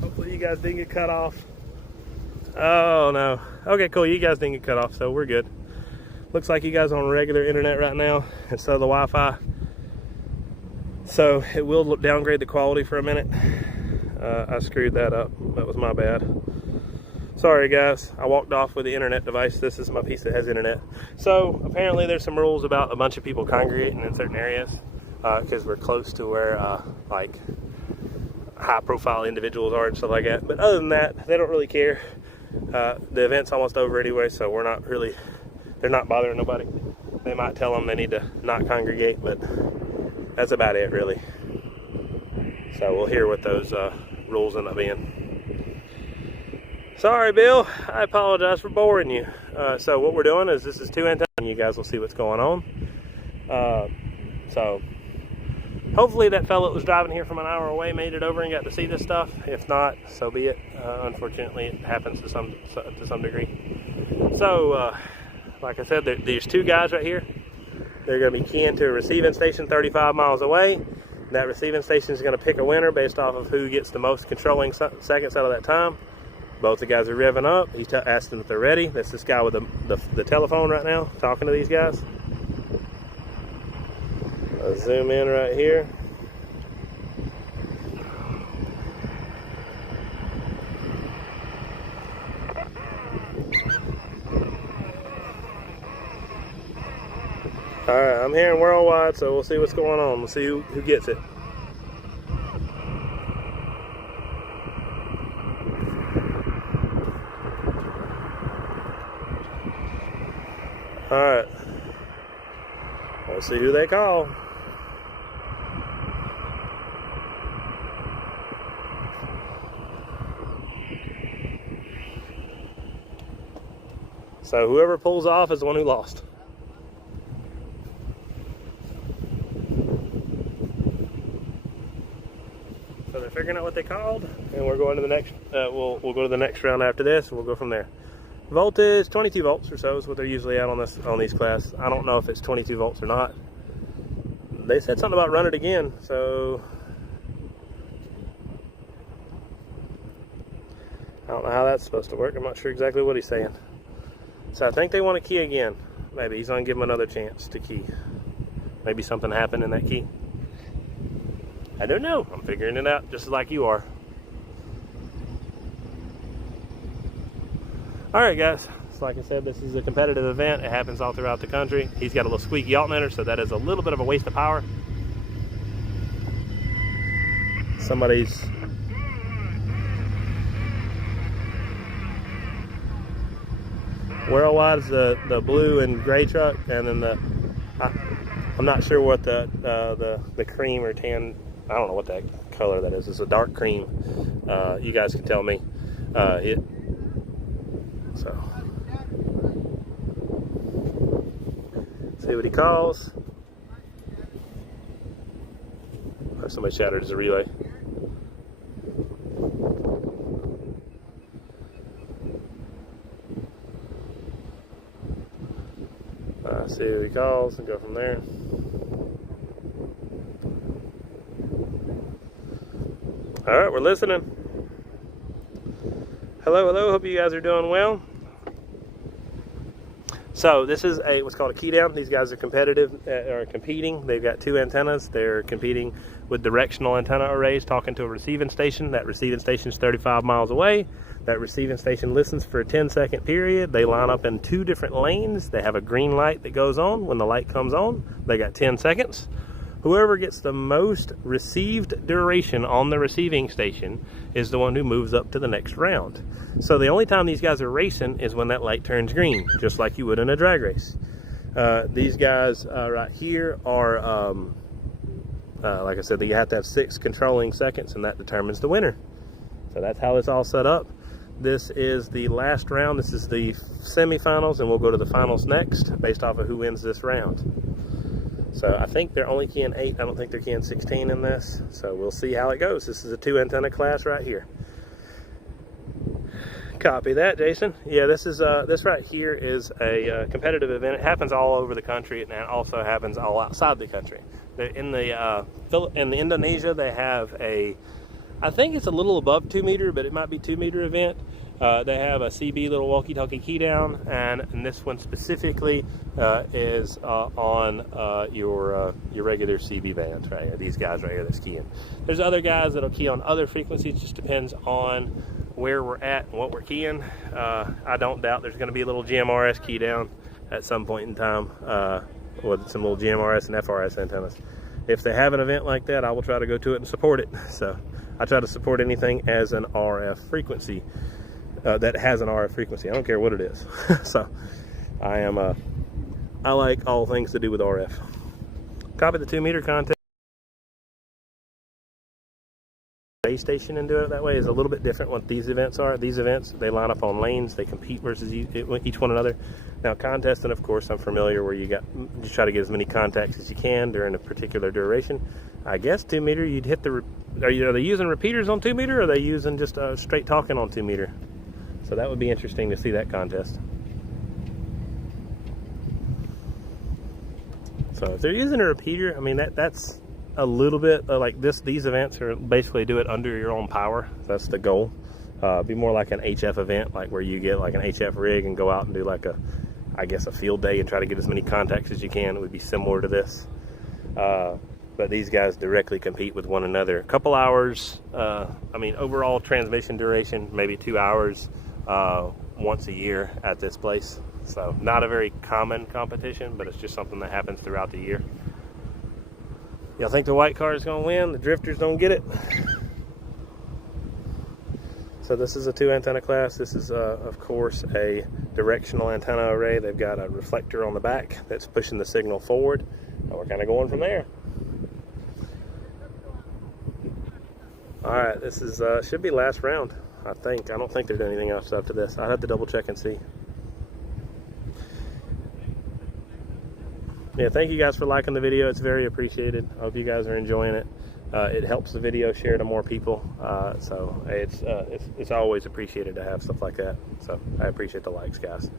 Hopefully you guys didn't get cut off. Oh no. Okay, cool. You guys didn't get cut off, so we're good. Looks like you guys are on regular internet right now instead of the Wi-Fi. So it will downgrade the quality for a minute. I screwed that up. That was my bad. Sorry guys, I walked off with the internet device. This is my piece that has internet. So apparently there's some rules about a bunch of people congregating in certain areas because we're close to where like high profile individuals are and stuff like that. But other than that, they don't really care. The event's almost over anyway, so they're not bothering nobody. They might tell them they need to not congregate, but that's about it really. So we'll hear what those rules end up being. Sorry Bill, I apologize for boring you. So what we're doing is this is 2 antennas and you guys will see what's going on. So hopefully that fellow that was driving here from an hour away made it over and got to see this stuff. If not, so be it. Unfortunately, it happens to some degree. So, like I said, there's 2 guys right here. They're going to be keying to a receiving station 35 miles away. That receiving station is going to pick a winner based off of who gets the most controlling seconds out of that time. Both the guys are revving up. He's asking if they're ready. That's this guy with the telephone right now talking to these guys. I'll zoom in right here. All right, I'm hearing worldwide, so we'll see what's going on. We'll see who gets it. We'll see who they call. So whoever pulls off is the one who lost. So they're figuring out what they called, and we're going to the next. We'll go to the next round after this, and we'll go from there. Voltage 22 volts or so is what they're usually at on these classes. I don't know if it's 22 volts or not. They said something about run it again, so I don't know how that's supposed to work. I'm not sure exactly what he's saying. So I think they want to key again. Maybe he's gonna give him another chance to key. Maybe something happened in that key. I don't know. I'm figuring it out just like you are. All right, guys. So like I said, this is a competitive event. It happens all throughout the country. He's got a little squeaky alternator, so that is a little bit of a waste of power. Somebody's Worldwide's the blue and gray truck, and then I'm not sure what the cream or tan. I don't know what that color that is. It's a dark cream. You guys can tell me. So see what he calls. Oh, somebody shattered his relay. See what he calls and go from there. All right, we're listening. Hello, hello. Hope you guys are doing well. So this is what's called a Keydown. These guys are competing. They've got two antennas. They're competing with directional antenna arrays, talking to a receiving station. That receiving station is 35 miles away. That receiving station listens for a 10-second period. They line up in two different lanes. They have a green light that goes on. When the light comes on, they got 10 seconds. Whoever gets the most received duration on the receiving station is the one who moves up to the next round. So the only time these guys are racing is when that light turns green, just like you would in a drag race. These guys right here are, like I said, you have to have 6 controlling seconds, and that determines the winner. So that's how it's all set up. This is the last round. This is the semifinals, and we'll go to the finals next based off of who wins this round. So I think they're only keying 8. I don't think they're keying 16 in this. So we'll see how it goes. This is a 2 antenna class right here. Copy that, Jason. Yeah, this right here is a competitive event. It happens all over the country, and it also happens all outside the country. In Indonesia, they have I think it's a little above 2 meter, but it might be 2 meter event. They have a CB little walkie-talkie Keydown, and this one specifically is on your regular CB bands right here. These guys right here that's keying. There's other guys that'll key on other frequencies. Just depends on where we're at and what we're keying. I don't doubt there's going to be a little GMRS Keydown at some point in time with some little GMRS and FRS antennas. If they have an event like that, I will try to go to it and support it. So I try to support anything as an RF frequency. That has an RF frequency. I don't care what it is. So I like all things to do with RF. Copy the 2 meter contest. Base station and do it that way is a little bit different what these events are. These events, they line up on lanes. They compete versus each one another. Now contesting, of course, I'm familiar where you try to get as many contacts as you can during a particular duration. I guess 2 meter, you'd hit are they using repeaters on 2 meter, or are they using just straight talking on 2 meter? So that would be interesting to see that contest. So if they're using a repeater, I mean that's a little bit like this. These events are basically do it under your own power. That's the goal. Be more like an HF event, like where you get like an HF rig and go out and do like I guess a field day and try to get as many contacts as you can. It would be similar to this. But these guys directly compete with one another. A couple hours, I mean overall transmission duration, maybe 2 hours once a year at this place. So not a very common competition, but it's just something that happens throughout the year. Y'all think the white car is going to win? The drifters don't get it. So this is a 2 antenna class. This is, of course, a directional antenna array. They've got a reflector on the back that's pushing the signal forward. we're kind of going from there. All right, this is should be last round, I think. I don't think they're doing anything else after this. I'd have to double check and see. Yeah, thank you guys for liking the video. It's very appreciated. I hope you guys are enjoying it. It helps the video share to more people, so it's always appreciated to have stuff like that. So I appreciate the likes, guys.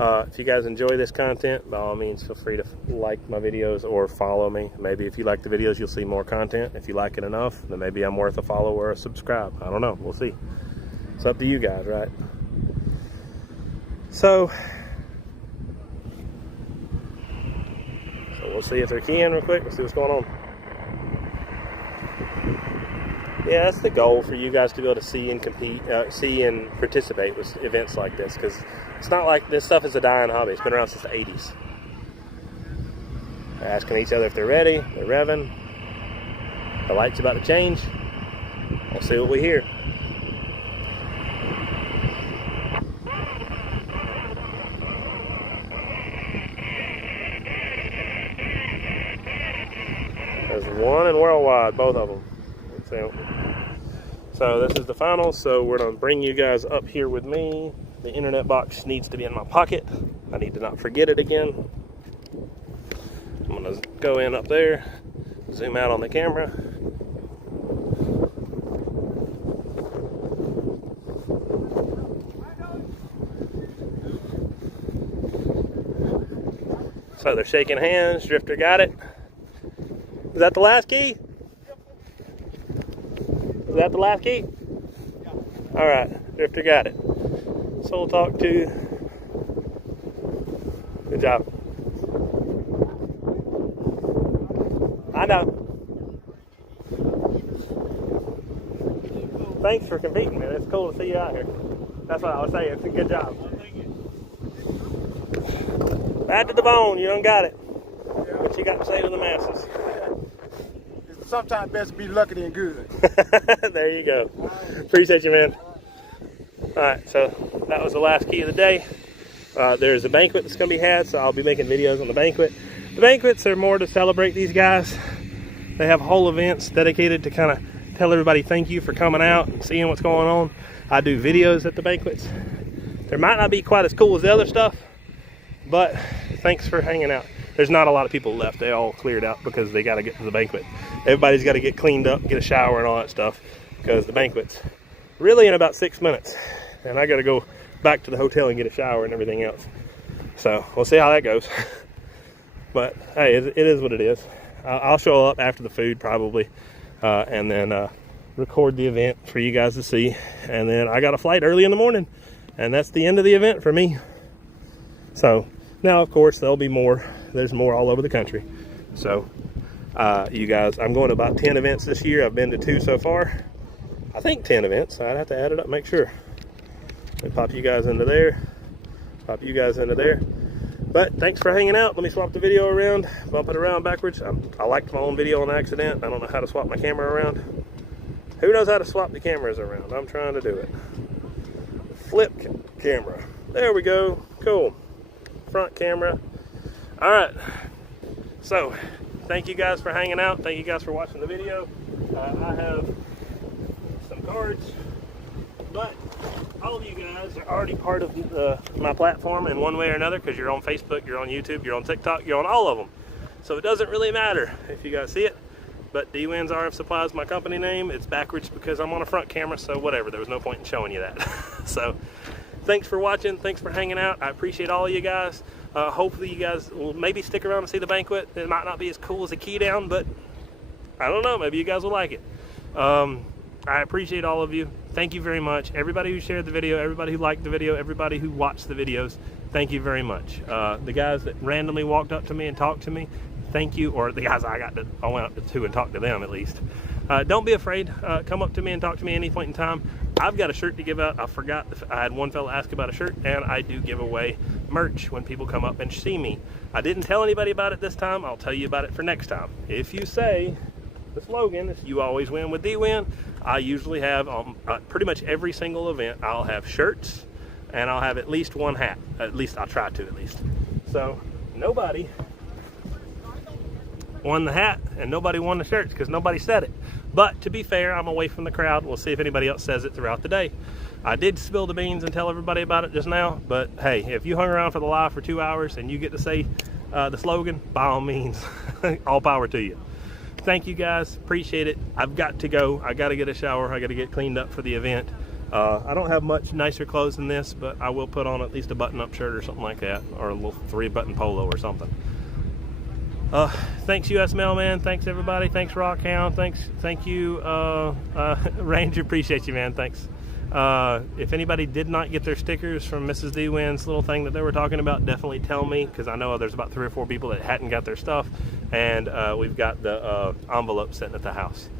If you guys enjoy this content, by all means, feel free to like my videos or follow me. Maybe if you like the videos, you'll see more content. If you like it enough, then maybe I'm worth a follow or a subscribe. I don't know. We'll see. It's up to you guys, right? So we'll see if they're keying real quick. We'll see what's going on. Yeah, that's the goal, for you guys to be able to see and compete, see and participate with events like this, because it's not like this stuff is a dying hobby. It's been around since the 80s. They're asking each other if they're ready. They're revving. The light's about to change. We'll see what we hear. There's one in worldwide, both of them. So this is the final, so we're going to bring you guys up here with me. The internet box needs to be in my pocket. I need to not forget it again. I'm going to go in up there, zoom out on the camera. So they're shaking hands. Drifter got it. Is that the last key? Is that the last key? Yeah. All right, Drifter got it. So we'll talk to. Good job. I know. Thanks for competing, man. It's cool to see you out here. That's what I was saying. It's a good job. Bad to the bone. You done got it. What you got to say to the masses? It's sometimes best to be lucky than good. There you go. Appreciate you, man. All right, so that was the last key of the day. There's a banquet that's going to be had, so I'll be making videos on the banquet. The banquets are more to celebrate these guys. They have whole events dedicated to kind of tell everybody thank you for coming out and seeing what's going on. I do videos at the banquets. There might not be quite as cool as the other stuff, but thanks for hanging out. There's not a lot of people left. They all cleared out because they got to get to the banquet. Everybody's got to get cleaned up, get a shower and all that stuff, because the banquet's really in about 6 minutes. And I got to go back to the hotel and get a shower and everything else. So we'll see how that goes. But hey, it is what it is. I'll show up after the food probably, and then record the event for you guys to see. And then I got a flight early in the morning, and that's the end of the event for me. So now, of course, there'll be more. There's more all over the country. So you guys, I'm going to about 10 events this year. I've been to 2 so far. I think 10 events. I'd have to add it up, make sure. Let me pop you guys into there. Pop you guys into there. But thanks for hanging out. Let me swap the video around, bump it around backwards. I liked my own video on accident. I don't know how to swap my camera around. Who knows how to swap the cameras around? I'm trying to do it. Flip camera. There we go. Cool. Front camera. All right. So, thank you guys for hanging out. Thank you guys for watching the video. I have some cards, but all of you guys are already part of my platform in one way or another, because you're on Facebook, you're on YouTube, you're on TikTok, you're on all of them. So it doesn't really matter if you guys see it. But D-Wins RF Supply is my company name. It's backwards because I'm on a front camera, so whatever. There was no point in showing you that. So thanks for watching. Thanks for hanging out. I appreciate all of you guys. Hopefully you guys will maybe stick around and see the banquet. It might not be as cool as a Keydown, but I don't know. Maybe you guys will like it. I appreciate all of you. Thank you very much. Everybody who shared the video, everybody who liked the video, everybody who watched the videos, thank you very much. The guys that randomly walked up to me and talked to me, thank you. Or the guys I went up to and talked to them at least. Don't be afraid. Come up to me and talk to me at any point in time. I've got a shirt to give out. I forgot. I had one fella ask about a shirt, and I do give away merch when people come up and see me. I didn't tell anybody about it this time. I'll tell you about it for next time. If you say the slogan, if you always win with D-Win, I usually have pretty much every single event, I'll have shirts, and I'll have at least one hat. At least I'll try to, at least. So nobody won the hat and nobody won the shirts because nobody said it. But to be fair, I'm away from the crowd. We'll see if anybody else says it throughout the day. I did spill the beans and tell everybody about it just now, but hey, if you hung around for the live for 2 hours and you get to say the slogan, by all means, all power to you. Thank you guys, appreciate it. I've got to go. I got to get a shower. I got to get cleaned up for the event. I don't have much nicer clothes than this, but I will put on at least a button-up shirt or something like that, or a little 3-button polo or something. Thanks, U.S. Mailman. Thanks, everybody. Thanks, Rockhound. Thank you, Ranger. Appreciate you, man. Thanks. If anybody did not get their stickers from Mrs. D-Win's little thing that they were talking about, definitely tell me, because I know there's about 3 or 4 people that hadn't got their stuff, and we've got the envelope sitting at the house.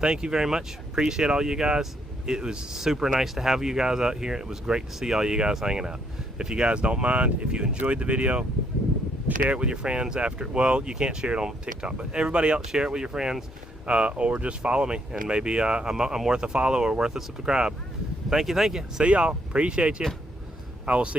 Thank you very much. Appreciate all you guys. It was super nice to have you guys out here. It was great to see all you guys hanging out. If you guys don't mind, if you enjoyed the video, share it with your friends after. Well, you can't share it on TikTok, but everybody else share it with your friends, or just follow me, and maybe I'm worth a follow or worth a subscribe. Thank you. See y'all. Appreciate you. I will see